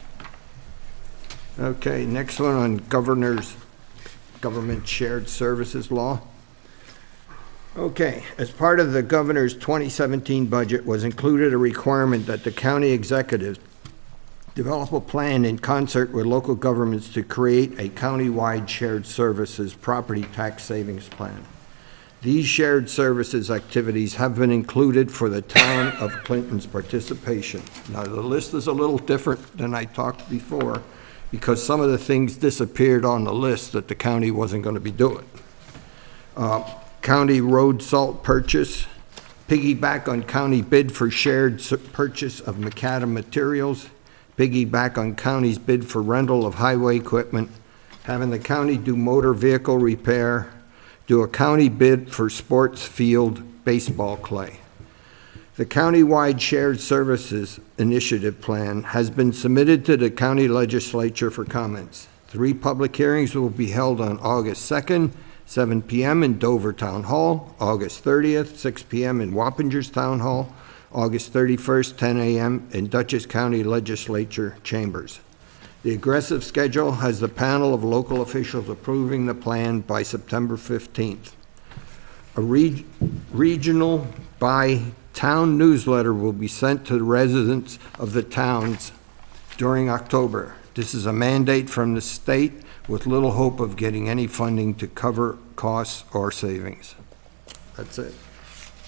Okay, next one on Governor's Government Shared Services Law. Okay, as part of the governor's 2017 budget was included a requirement that the county executive develop a plan in concert with local governments to create a countywide shared services property tax savings plan. These shared services activities have been included for the town of Clinton's participation. Now, the list is a little different than I talked before, because some of the things disappeared on the list that the county wasn't going to be doing. County road salt purchase, piggyback on county bid for shared purchase of macadam materials, piggyback on county's bid for rental of highway equipment, having the county do motor vehicle repair, do a county bid for sports field baseball clay. The countywide shared services initiative plan has been submitted to the county legislature for comments. 3 public hearings will be held on August 2nd, 7 p.m. in Dover Town Hall, August 30th, 6 p.m. in Wappingers Town Hall, August 31st, 10 a.m. in Dutchess County Legislature Chambers. The aggressive schedule has the panel of local officials approving the plan by September 15th. A regional by town newsletter will be sent to the residents of the towns during October. This is a mandate from the state with little hope of getting any funding to cover costs or savings. That's it.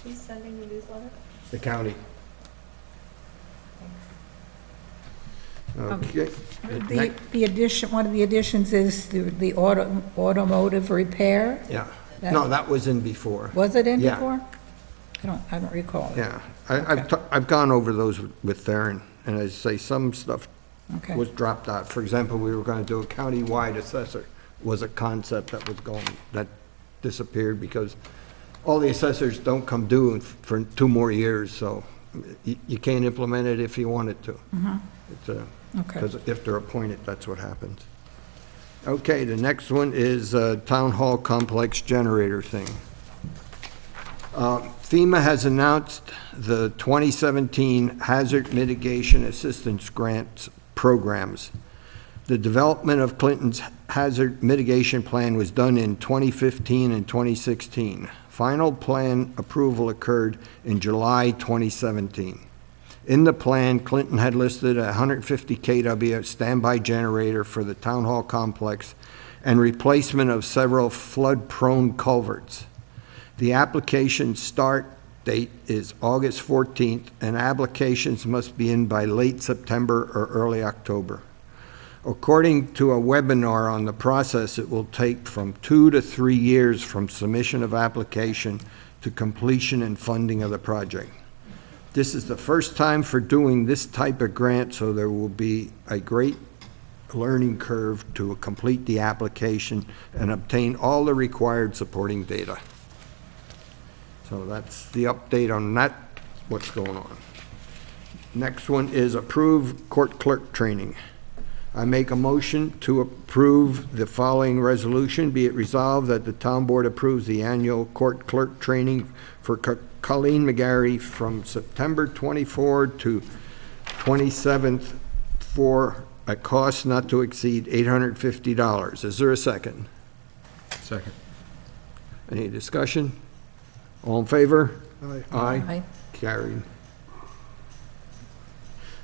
Who's sending the newsletter? The county. Okay. The addition, one of the additions is the automotive repair, Yeah. No, that was in before. was it in Yeah. before? I don't recall. Yeah. I've gone over those with Theron, and as I say, some stuff Okay, was dropped out. For example, we were gonna do a countywide assessor, was a concept that disappeared because all the assessors don't come due for 2 more years, so you can't implement it if you wanted to. It's okay. because if they're appointed, that's what happens. Okay, the next one is Town Hall Complex generator thing. FEMA has announced the 2017 Hazard Mitigation Assistance Grants programs. The development of Clinton's hazard mitigation plan was done in 2015 and 2016. Final plan approval occurred in July 2017. In the plan, Clinton had listed a 150 kW standby generator for the town hall complex and replacement of several flood-prone culverts. The application start date is August 14th, and applications must be in by late September or early October. According to a webinar on the process, it will take from 2 to 3 years from submission of application to completion and funding of the project. This is the first time for doing this type of grant, so there will be a great learning curve to complete the application and obtain all the required supporting data. So that's the update on that, what's going on. Next one is approve court clerk training. I make a motion to approve the following resolution. Be it resolved that the town board approves the annual court clerk training for Colleen McGarry from September 24 to 27th for a cost not to exceed $850. Is there a second? Second. Any discussion? All in favor? Aye. Aye. Aye. Carried.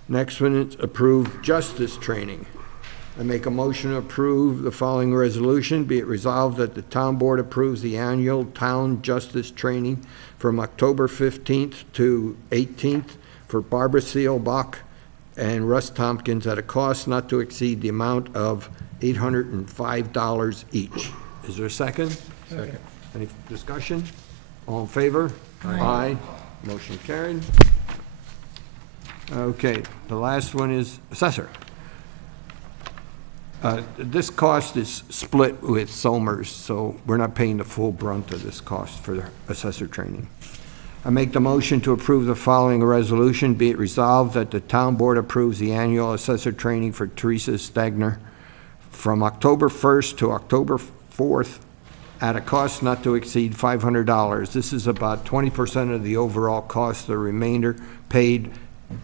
Next one is approve justice training. I make a motion to approve the following resolution. Be it resolved that the town board approves the annual town justice training from October 15th to 18th for Barbara Seelbach and Russ Tompkins at a cost not to exceed the amount of $805 each. Is there a second? Second. Any discussion? All in favor? Aye. Motion carried. Okay, the last one is assessor. This cost is split with Somers, so we're not paying the full brunt of this cost for the assessor training. I make the motion to approve the following resolution. Be it resolved that the town board approves the annual assessor training for Teresa Stegner from October 1st to October 4th at a cost not to exceed $500. This is about 20% of the overall cost, the remainder paid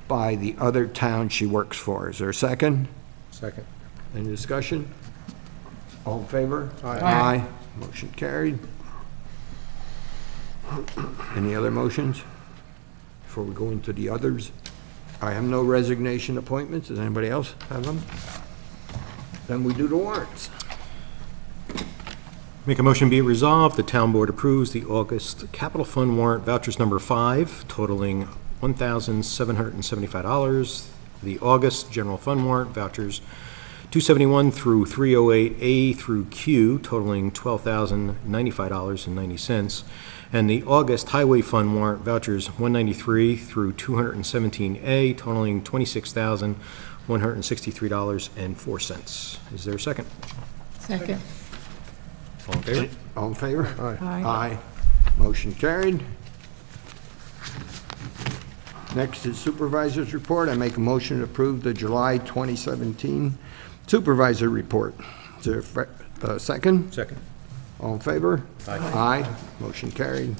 by the other town she works for. Is there a second? Second. Any discussion? All in favor? Aye. Aye. Motion carried. Any other motions before we go into the others? I have no resignation appointments. Does anybody else have them? Then we do the warrants. Make a motion be it resolved, the town board approves the August capital fund warrant vouchers number 5 totaling $1,775. The August general fund warrant vouchers 271 through 308A through Q totaling $12,095.90. And the August highway fund warrant vouchers 193 through 217A totaling $26,163.04. Is there a second? Second. All in favor? All in favor? Aye. Aye. Motion carried. Next is supervisor's report. I make a motion to approve the July 2017 supervisor report. Is there a second? Second. All in favor? Aye. Aye. Motion carried.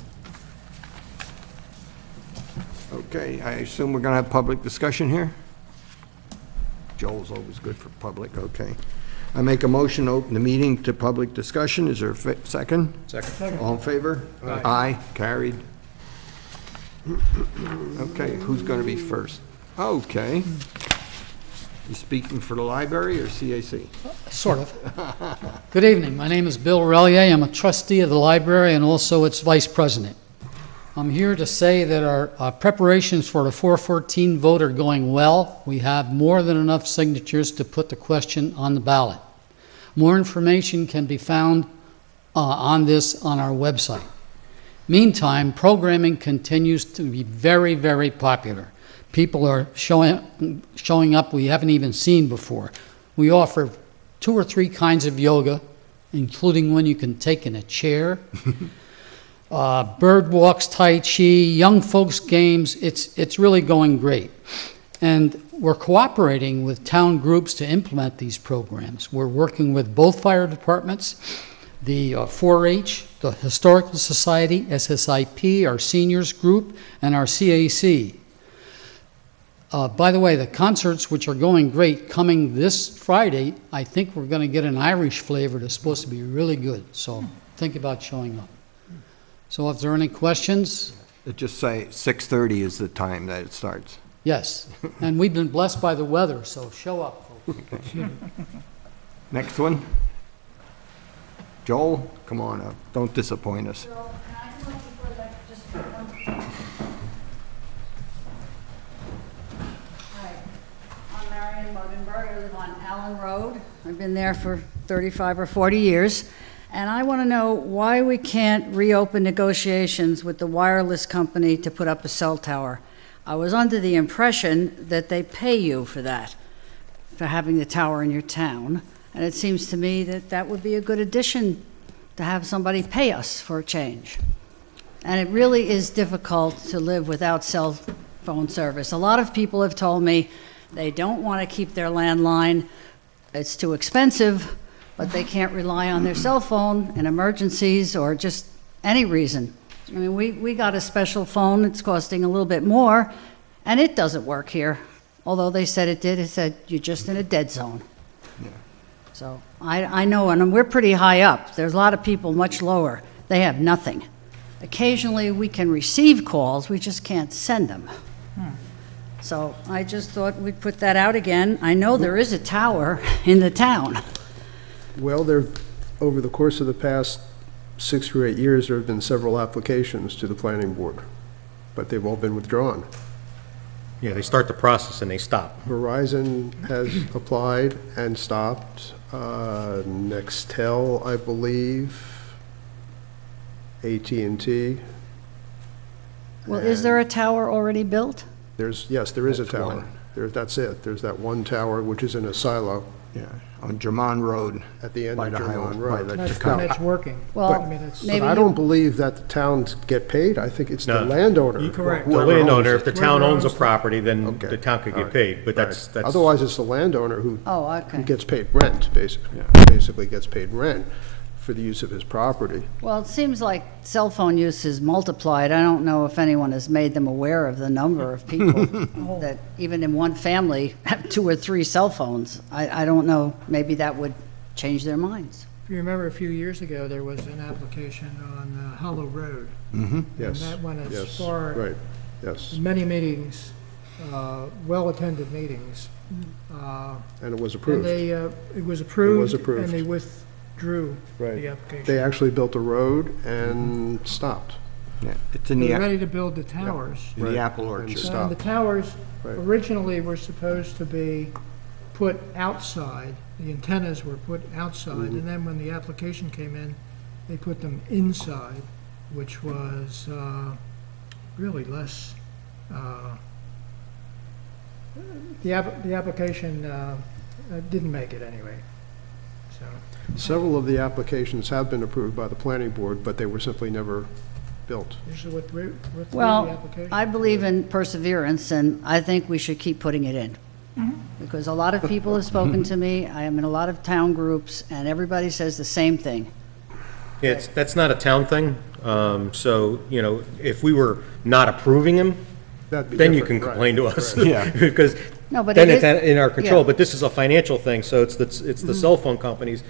Okay, I assume we're gonna have public discussion here? Joel's always good for public, okay. I make a motion to open the meeting to public discussion. Is there a second? Second. All in favor? Aye. Carried. Okay, who's gonna be first? Okay. You speaking for the library or CAC? Sort of. Good evening. My name is Bill Relier. I'm a trustee of the library and also its vice president. I'm here to say that our preparations for the 414 vote are going well. We have more than enough signatures to put the question on the ballot. More information can be found on this on our website. Meantime, programming continues to be very, very popular. People are showing up we haven't even seen before. We offer 2 or 3 kinds of yoga, including one you can take in a chair. Bird walks, Tai Chi, young folks games. It's really going great. And we're cooperating with town groups to implement these programs. We're working with both fire departments, the 4-H, the Historical Society, SSIP, our seniors group, and our CAC. By the way, the concerts, which are going great, coming this Friday, I think we're going to get an Irish flavor that's supposed to be really good. So think about showing up. So if there are any questions, Just say 6:30 is the time that it starts. yes. And we've been blessed by the weather, so show up, folks. Next one. Joel, come on up. Don't disappoint us. Hi, I'm Marion Modenberg. I live on Allen Road. I've been there for 35 or 40 years. And I want to know why we can't reopen negotiations with the wireless company to put up a cell tower. I was under the impression that they pay you for that, for having the tower in your town. And it seems to me that that would be a good addition to have somebody pay us for a change. And it really is difficult to live without cell phone service. A lot of people have told me they don't want to keep their landline. It's too expensive, but they can't rely on their cell phone in emergencies or just any reason. I mean, we got a special phone. It's costing a little bit more, and it doesn't work here. Although they said it did, it said you're just in a dead zone. So I know, and we're pretty high up. There's a lot of people much lower. They have nothing. Occasionally, we can receive calls, we just can't send them. So I just thought we'd put that out again. I know there is a tower in the town. Well, there, over the course of the past 6 or 8 years, there have been several applications to the planning board, but they've all been withdrawn. Yeah, they start the process and they stop. Verizon has applied and stopped. Nextel, I believe. AT&T. Well, is there a tower already built? Yes, there is a That's tower. one. That's it. There's that one tower, which is in a silo Yeah, on German Road. at the end By of the German highway, by Road. the That's, Tacoma. that's working. Well, I mean, it's- maybe But I you- don't believe that the towns get paid. I think it's the No. landowner. Correct. The whoever owns landowner, it. if the town Whoever owns a owns it. property, then Okay. the town could All get right. paid, but Right. that's. Otherwise, it's the landowner who Oh, okay. gets paid rent, basically. Yeah. Basically gets paid rent for the use of his property. Well, it seems like cell phone use is multiplied. I don't know if anyone has made them aware of the number of people that even in one family have 2 or 3 cell phones. I don't know, maybe that would change their minds. If you remember, a few years ago, there was an application on Hollow Road. Yes. that went as yes, far- Right, yes. Many meetings, well-attended meetings. And it was And approved. they, it was approved. approved. And they withdrew Right. the application. They actually built a road and stopped. Yeah, it's in the, They're ready to build the towers. in the Right. apple And orchard. And the stopped. towers Right. originally were supposed to be put outside. The antennas were put outside, Mm-hmm. and then when the application came in, they put them inside, which was really less. The application didn't make it anyway, so. Several of the applications have been approved by the planning board, but they were simply never built. Usually withdrew the Well, application. I believe in perseverance, and I think we should keep putting it in. Because a lot of people have spoken to me, I am in a lot of town groups, and everybody says the same thing. Yeah, that's not a town thing. So, you know, if we were not approving him, That'd be then you can different, complain to right, us. right. Yeah. Because No, but then it it's is- in our control. yeah. But this is a financial thing, so it's the cell phone companies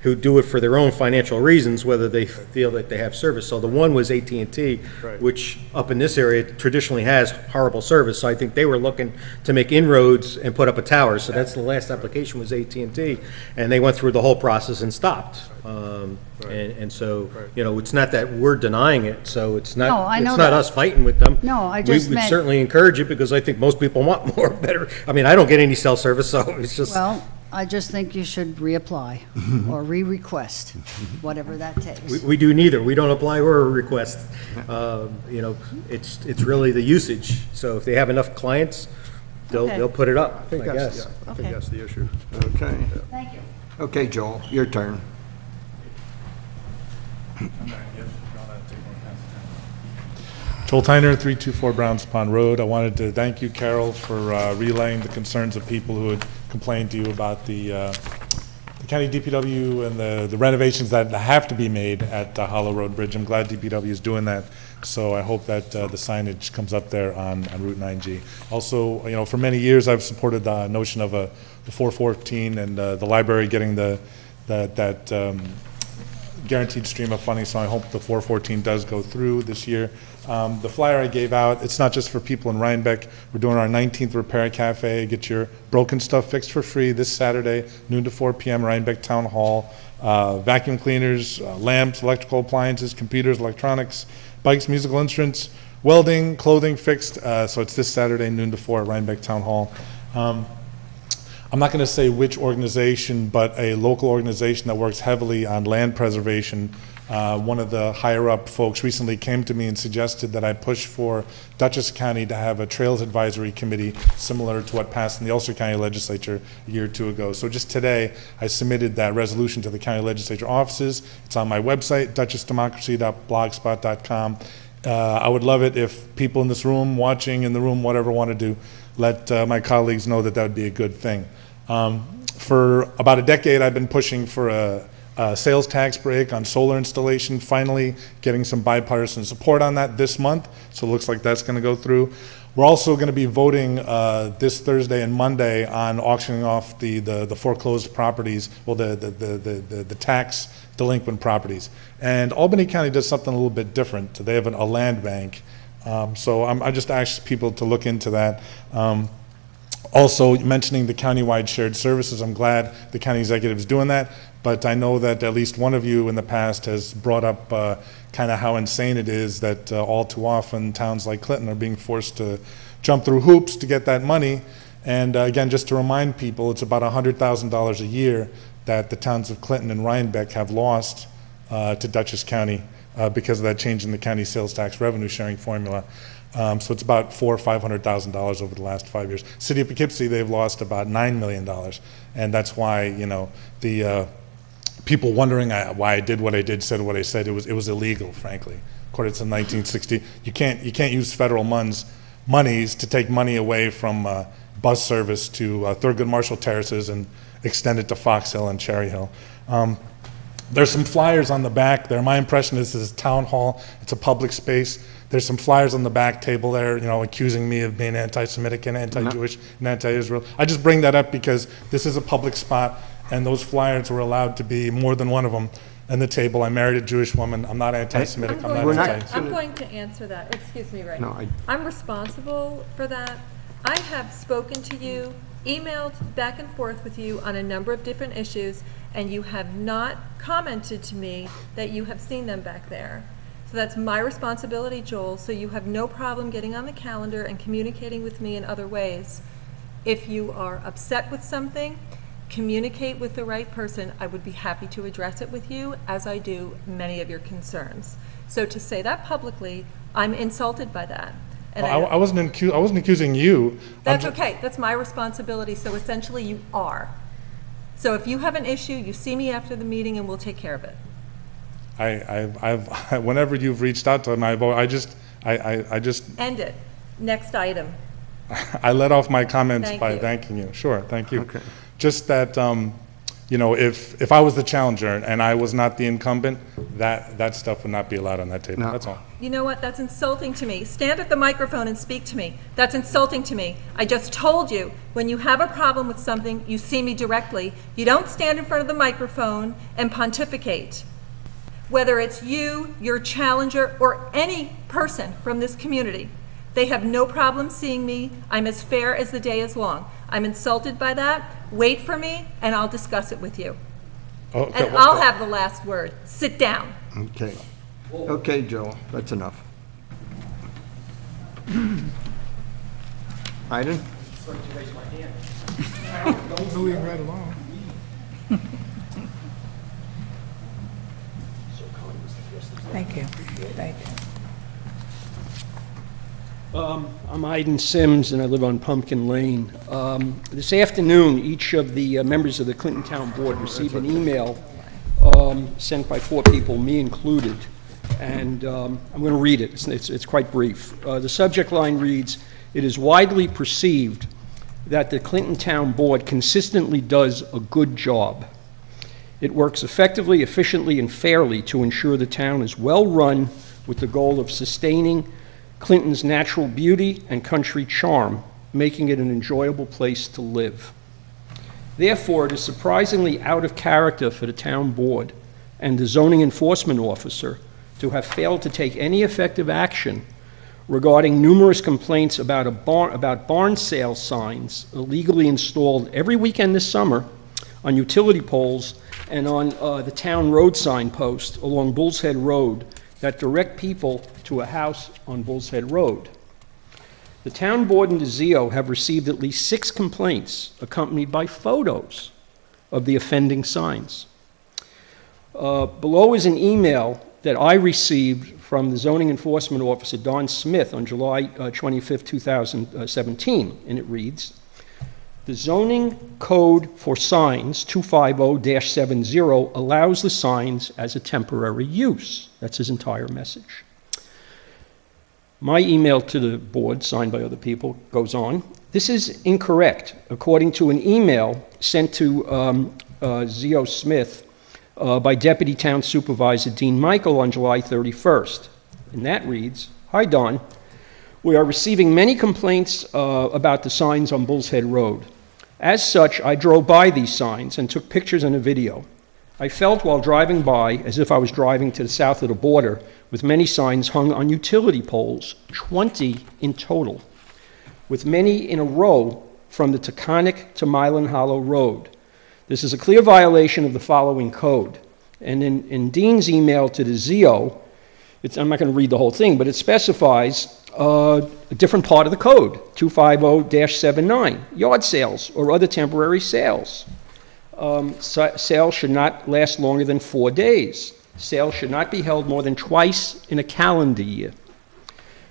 who do it for their own financial reasons, whether they feel that they have service. So the one was AT&T, Right. which up in this area traditionally has horrible service. So I think they were looking to make inroads and put up a tower. So that's the last application was AT&T, and they went through the whole process and stopped. And so, you know, it's not that we're denying it, so it's not, No, I know it's not that. us fighting with them. No, I just We would meant- certainly encourage it, because I think most people want more, better. I mean, I don't get any cell service, so it's just. Well, I just think you should reapply or re-request, whatever that takes. We do neither. We don't apply or request. You know, it's really the usage. So if they have enough clients, Okay. they'll put it up, I think I that's, guess. yeah, I think Okay. that's the issue. Okay. Thank you. Okay, Joel, your turn. Joel Tyner, 324 Browns Pond Road. I wanted to thank you, Carol, for relaying the concerns of people who had complained to you about the County DPW and the renovations that have to be made at Hollow Road Bridge. I'm glad DPW is doing that. So I hope that the signage comes up there on Route 9G. Also, you know, for many years I've supported the notion of the 414 and the library getting that guaranteed stream of funding. So I hope the 414 does go through this year. The flyer I gave out, it's not just for people in Rhinebeck. We're doing our 19th Repair Cafe. Get your broken stuff fixed for free this Saturday, noon to 4 p.m., Rhinebeck Town Hall. Vacuum cleaners, lamps, electrical appliances, computers, electronics, bikes, musical instruments, welding, clothing fixed. So it's this Saturday, noon to 4 at Rhinebeck Town Hall. I'm not going to say which organization, but a local organization that works heavily on land preservation. One of the higher up folks recently came to me and suggested that I push for Dutchess County to have a Trails Advisory Committee similar to what passed in the Ulster County Legislature a year or two ago. So just today, I submitted that resolution to the county legislature offices. It's on my website, duchessdemocracy.blogspot.com. I would love it if people in this room, watching in the room, whatever want to do, let my colleagues know that that would be a good thing. For about a decade, I've been pushing for a sales tax break on solar installation, finally getting some bipartisan support on that this month, so it looks like that's going to go through. We're also going to be voting this Thursday and Monday on auctioning off the foreclosed properties, well, the tax delinquent properties. And Albany County does something a little bit different. They have a land bank, so I just asked people to look into that. Also, mentioning the countywide shared services, I'm glad the county executive is doing that, but I know that at least one of you in the past has brought up kind of how insane it is that all too often towns like Clinton are being forced to jump through hoops to get that money. And again, just to remind people, it's about $100,000 a year that the towns of Clinton and Rhinebeck have lost to Dutchess County because of that change in the county sales tax revenue sharing formula. So it's about $400,000 or $500,000 over the last 5 years. City of Poughkeepsie, they've lost about $9 million, and that's why, you know, the people wondering why I did what I did, said what I said. It was illegal, frankly, according to 1960. You can't use federal monies to take money away from bus service to Thurgood Marshall Terraces and extend it to Fox Hill and Cherry Hill. There's some flyers on the back there. My impression is this is town hall. It's a public space. There's some flyers on the back table there, you know, accusing me of being anti-Semitic and anti-Jewish and anti-Israel. I just bring that up because this is a public spot, and those flyers were allowed to be more than one of them on the table. I married a Jewish woman. I'm not anti-Semitic. I'm going to answer that. Excuse me, Ray. No, I'm responsible for that. I have spoken to you, emailed back and forth with you on a number of different issues, and you have not commented to me that you have seen them back there. So that's my responsibility, Joel, so you have no problem getting on the calendar and communicating with me in other ways. If you are upset with something, communicate with the right person. I would be happy to address it with you, as I do many of your concerns. So to say that publicly, I'm insulted by that. And I wasn't accusing you. That's okay. That's my responsibility. So essentially, you are. So if you have an issue, you see me after the meeting, and we'll take care of it. Whenever you've reached out to him, I just end it. Next item. I let off my comments by thanking you. Sure, thank you. Okay. Just that, you know, if I was the challenger and I was not the incumbent, that stuff would not be allowed on that table. No. That's all. You know what? That's insulting to me. Stand at the microphone and speak to me. That's insulting to me. I just told you, when you have a problem with something, you see me directly. You don't stand in front of the microphone and pontificate. Whether it's you, your challenger, or any person from this community, they have no problem seeing me. I'm as fair as the day is long. I'm insulted by that. Wait for me, and I'll discuss it with you. Okay, And I'll have the last word. Sit down. Okay. Okay, Joel, that's enough. Iden? Moving right along. Thank you. Thank you. I'm Iden Sims, and I live on Pumpkin Lane. This afternoon, each of the members of the Clinton Town Board received an email sent by 4 people, me included, and I'm going to read it. It's quite brief. The subject line reads, "It is widely perceived that the Clinton Town Board consistently does a good job. It works effectively, efficiently, and fairly to ensure the town is well-run with the goal of sustaining Clinton's natural beauty and country charm, making it an enjoyable place to live. Therefore, it is surprisingly out of character for the town board and the zoning enforcement officer to have failed to take any effective action regarding numerous complaints about barn sale signs illegally installed every weekend this summer on utility poles and on the town road sign post along Bull's Head Road that direct people to a house on Bull's Head Road. The town board and DeZio have received at least 6 complaints accompanied by photos of the offending signs. Below is an email that I received from the zoning enforcement officer, Don Smith, on July 25, 2017, and it reads, "The zoning code for signs, 250-70, allows the signs as a temporary use." That's his entire message. My email to the board, signed by other people, goes on. This is incorrect, according to an email sent to Zio Smith by Deputy Town Supervisor Dean Michael on July 31st. And that reads, "Hi, Don. We are receiving many complaints about the signs on Bull's Head Road. As such, I drove by these signs and took pictures and a video. I felt while driving by as if I was driving to the south of the border, with many signs hung on utility poles, 20 in total, with many in a row from the Taconic to Milan Hollow Road. This is a clear violation of the following code." And in Dean's email to the ZO, I'm not going to read the whole thing, but it specifies a different part of the code, 250-79, yard sales or other temporary sales. Sales should not last longer than 4 days. Sales should not be held more than twice in a calendar year.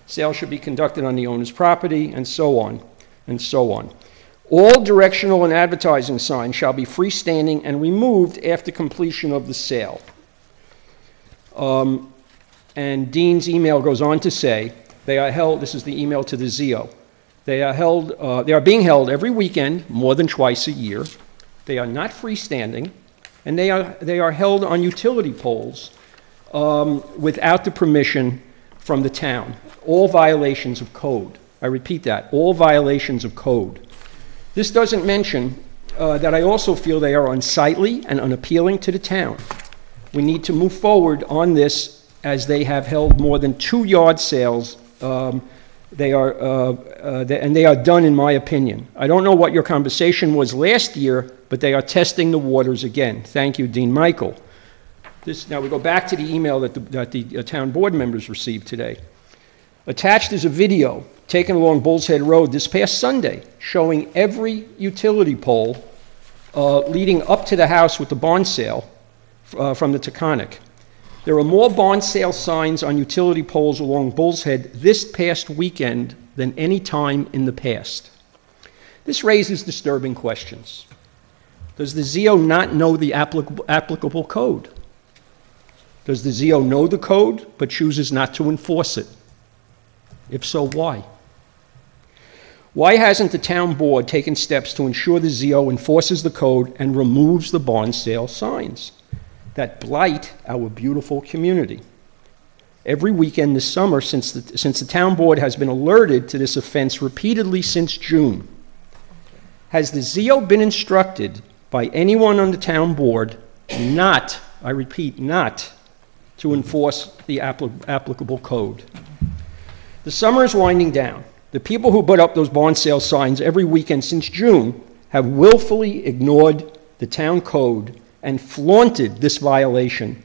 Sales should be conducted on the owner's property, and so on, and so on. All directional and advertising signs shall be freestanding and removed after completion of the sale. And Dean's email goes on to say, they are held, this is the email to the ZO, they are being held every weekend, more than twice a year. They are not freestanding, and they are held on utility poles without the permission from the town. All violations of code. I repeat that, all violations of code. This doesn't mention that I also feel they are unsightly and unappealing to the town. We need to move forward on this as they have held more than 2 yard sales. They are done, in my opinion. I don't know what your conversation was last year, but they are testing the waters again. Thank you, Dean Michael. Now we go back to the email that the town board members received today. Attached is a video taken along Bull's Head Road this past Sunday, showing every utility pole leading up to the house with the barn sale from the Taconic. There are more barn sale signs on utility poles along Bull's Head this past weekend than any time in the past. This raises disturbing questions. Does the ZO not know the applicable code? Does the ZO know the code but chooses not to enforce it? If so, why? Why hasn't the town board taken steps to ensure the ZO enforces the code and removes the barn sale signs that blight our beautiful community? Every weekend this summer, since the town board has been alerted to this offense repeatedly since June, has the ZO been instructed by anyone on the town board not, I repeat, not to enforce the applicable code? The summer is winding down. The people who put up those barn sale signs every weekend since June have willfully ignored the town code and flaunted this violation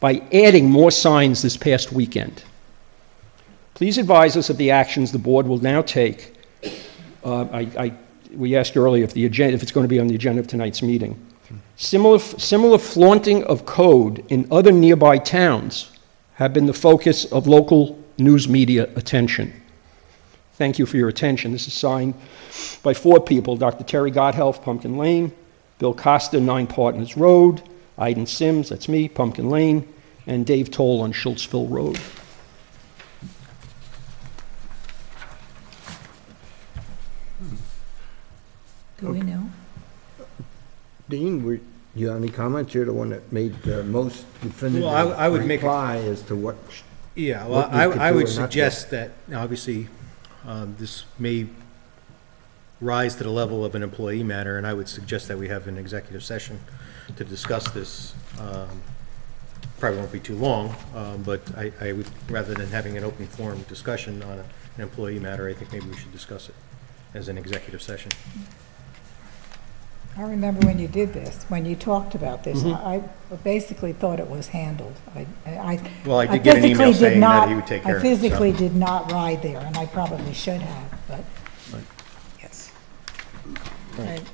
by adding more signs this past weekend. Please advise us of the actions the board will now take. We asked earlier if it's going to be on the agenda of tonight's meeting. Similar flaunting of code in other nearby towns have been the focus of local news media attention. Thank you for your attention. This is signed by 4 people: Dr. Terry Gotthelf, Pumpkin Lane; Bill Costa, 9 Partners Road; Iden Sims, that's me, Pumpkin Lane; and Dave Toll on Schultzville Road. Do we know? Dean, You have any comments? You're the one that made the most definitive Well, I would make a- reply as to what. Yeah, well, What we could I do would or not do. suggest that, obviously, this may rise to the level of an employee matter, and I would suggest that we have an executive session to discuss this. Probably won't be too long, but I would, rather than having an open forum discussion on an employee matter, I think maybe we should discuss it as an executive session. I remember when you did this, when you talked about this, Mm-hmm. I basically thought it was handled. Well, I did get an email physically did saying that not- he would take care of it, I so. physically did not ride there, and I probably should have, but, yes.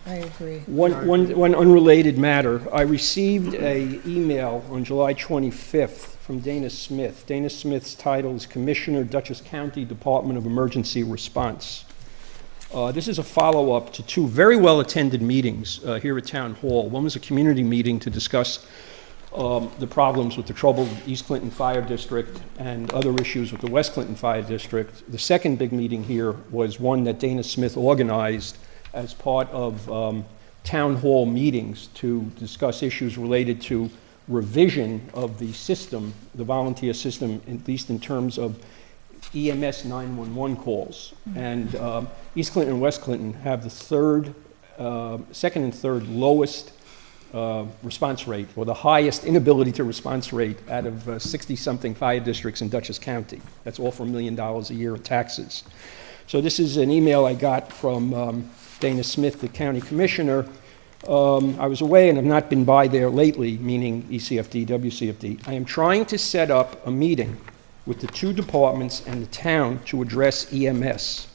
I agree. One unrelated matter. I received a email on July 25th from Dana Smith. Dana Smith's title is Commissioner, Dutchess County Department of Emergency Response. This is a follow-up to two very well-attended meetings here at Town Hall. One was a community meeting to discuss the problems with the troubled East Clinton Fire District and other issues with the West Clinton Fire District. The second big meeting here was one that Dana Smith organized as part of Town Hall meetings to discuss issues related to revision of the system, the volunteer system, at least in terms of EMS 911 calls. And East Clinton and West Clinton have the second and third lowest response rate, or the highest inability to response rate out of 60-something fire districts in Dutchess County. That's all for $1 million a year in taxes. So this is an email I got from Dana Smith, the county commissioner. I was away and have not been by there lately, meaning ECFD, WCFD. I am trying to set up a meeting with the two departments and the town to address EMS.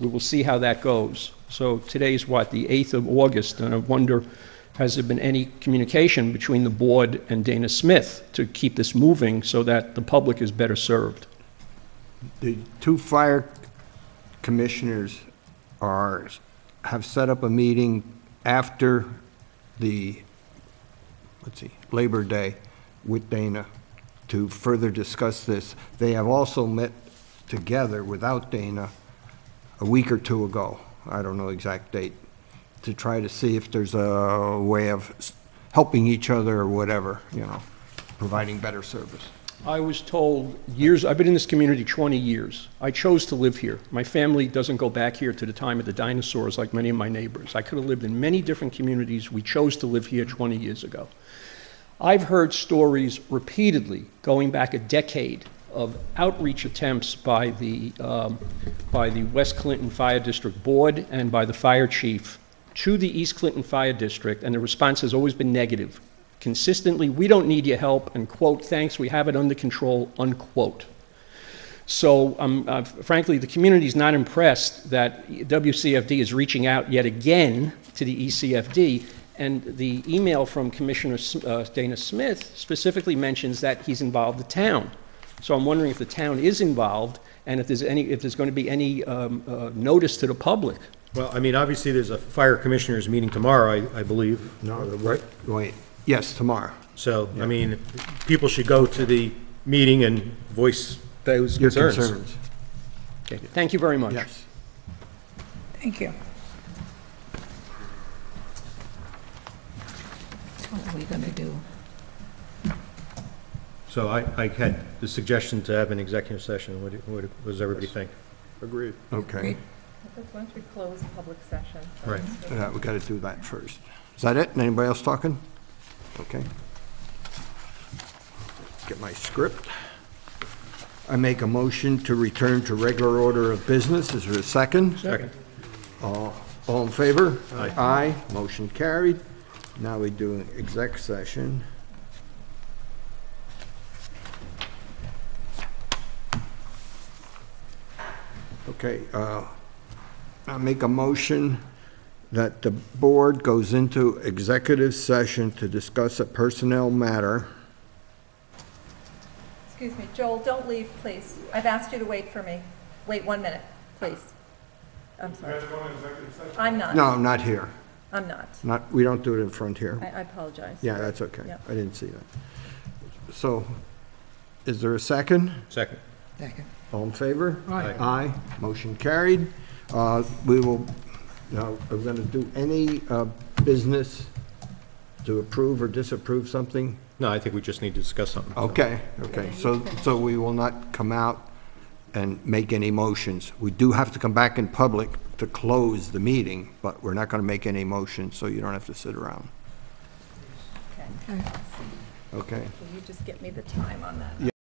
We will see how that goes. So today's what, the 8th of August, and I wonder, has there been any communication between the board and Dana Smith to keep this moving so that the public is better served? The two fire commissioners have set up a meeting after the, Labor Day with Dana to further discuss this. They have also met together without Dana a week or two ago, I don't know the exact date, to try to see if there's a way of helping each other or whatever, providing better service. I was told I've been in this community 20 years. I chose to live here. My family doesn't go back here to the time of the dinosaurs like many of my neighbors. I could have lived in many different communities. We chose to live here 20 years ago. I've heard stories repeatedly, going back a decade, of outreach attempts by the West Clinton Fire District Board and by the fire chief to the East Clinton Fire District, and the response has always been negative. Consistently, we don't need your help, and quote, thanks, we have it under control, unquote. So frankly, the community is not impressed that WCFD is reaching out yet again to the ECFD, and the email from Commissioner Dana Smith specifically mentions that he's involved the town. So I'm wondering if the town is involved, and if there's going to be any notice to the public. Well, I mean, obviously, there's a fire commissioners meeting tomorrow, I believe. No, wait, yes, tomorrow. So, I mean, people should go to the meeting and voice those Your concerns. concerns. Okay. Thank you very much. Yes. Thank you. What are we gonna do? So I had the suggestion to have an executive session. What does everybody think? Agreed. Okay, Once we close public session. Right. we gotta do that first. Is that it? Anybody else talking? Okay. Get my script. I make a motion to return to regular order of business. Is there a second? Second. All in favor? Aye. Aye, motion carried. Now we do an exec session. Okay, I make a motion that the board goes into executive session to discuss a personnel matter. Excuse me, Joel, don't leave, please. I've asked you to wait for me. Wait 1 minute, please. I'm sorry. I'm not. No, not here. I'm not. We don't do it in front here. I apologize. Yeah, that's okay. Yeah. I didn't see that. So, is there a second? Second. Second. All in favor? Aye. Aye, motion carried. We will, now, we're gonna do any business to approve or disapprove something? No, I think we just need to discuss something. Okay, so we will not come out and make any motions. We do have to come back in public to close the meeting, but we're not gonna make any motions, so you don't have to sit around. Okay. Okay? Will you just get me the time on that?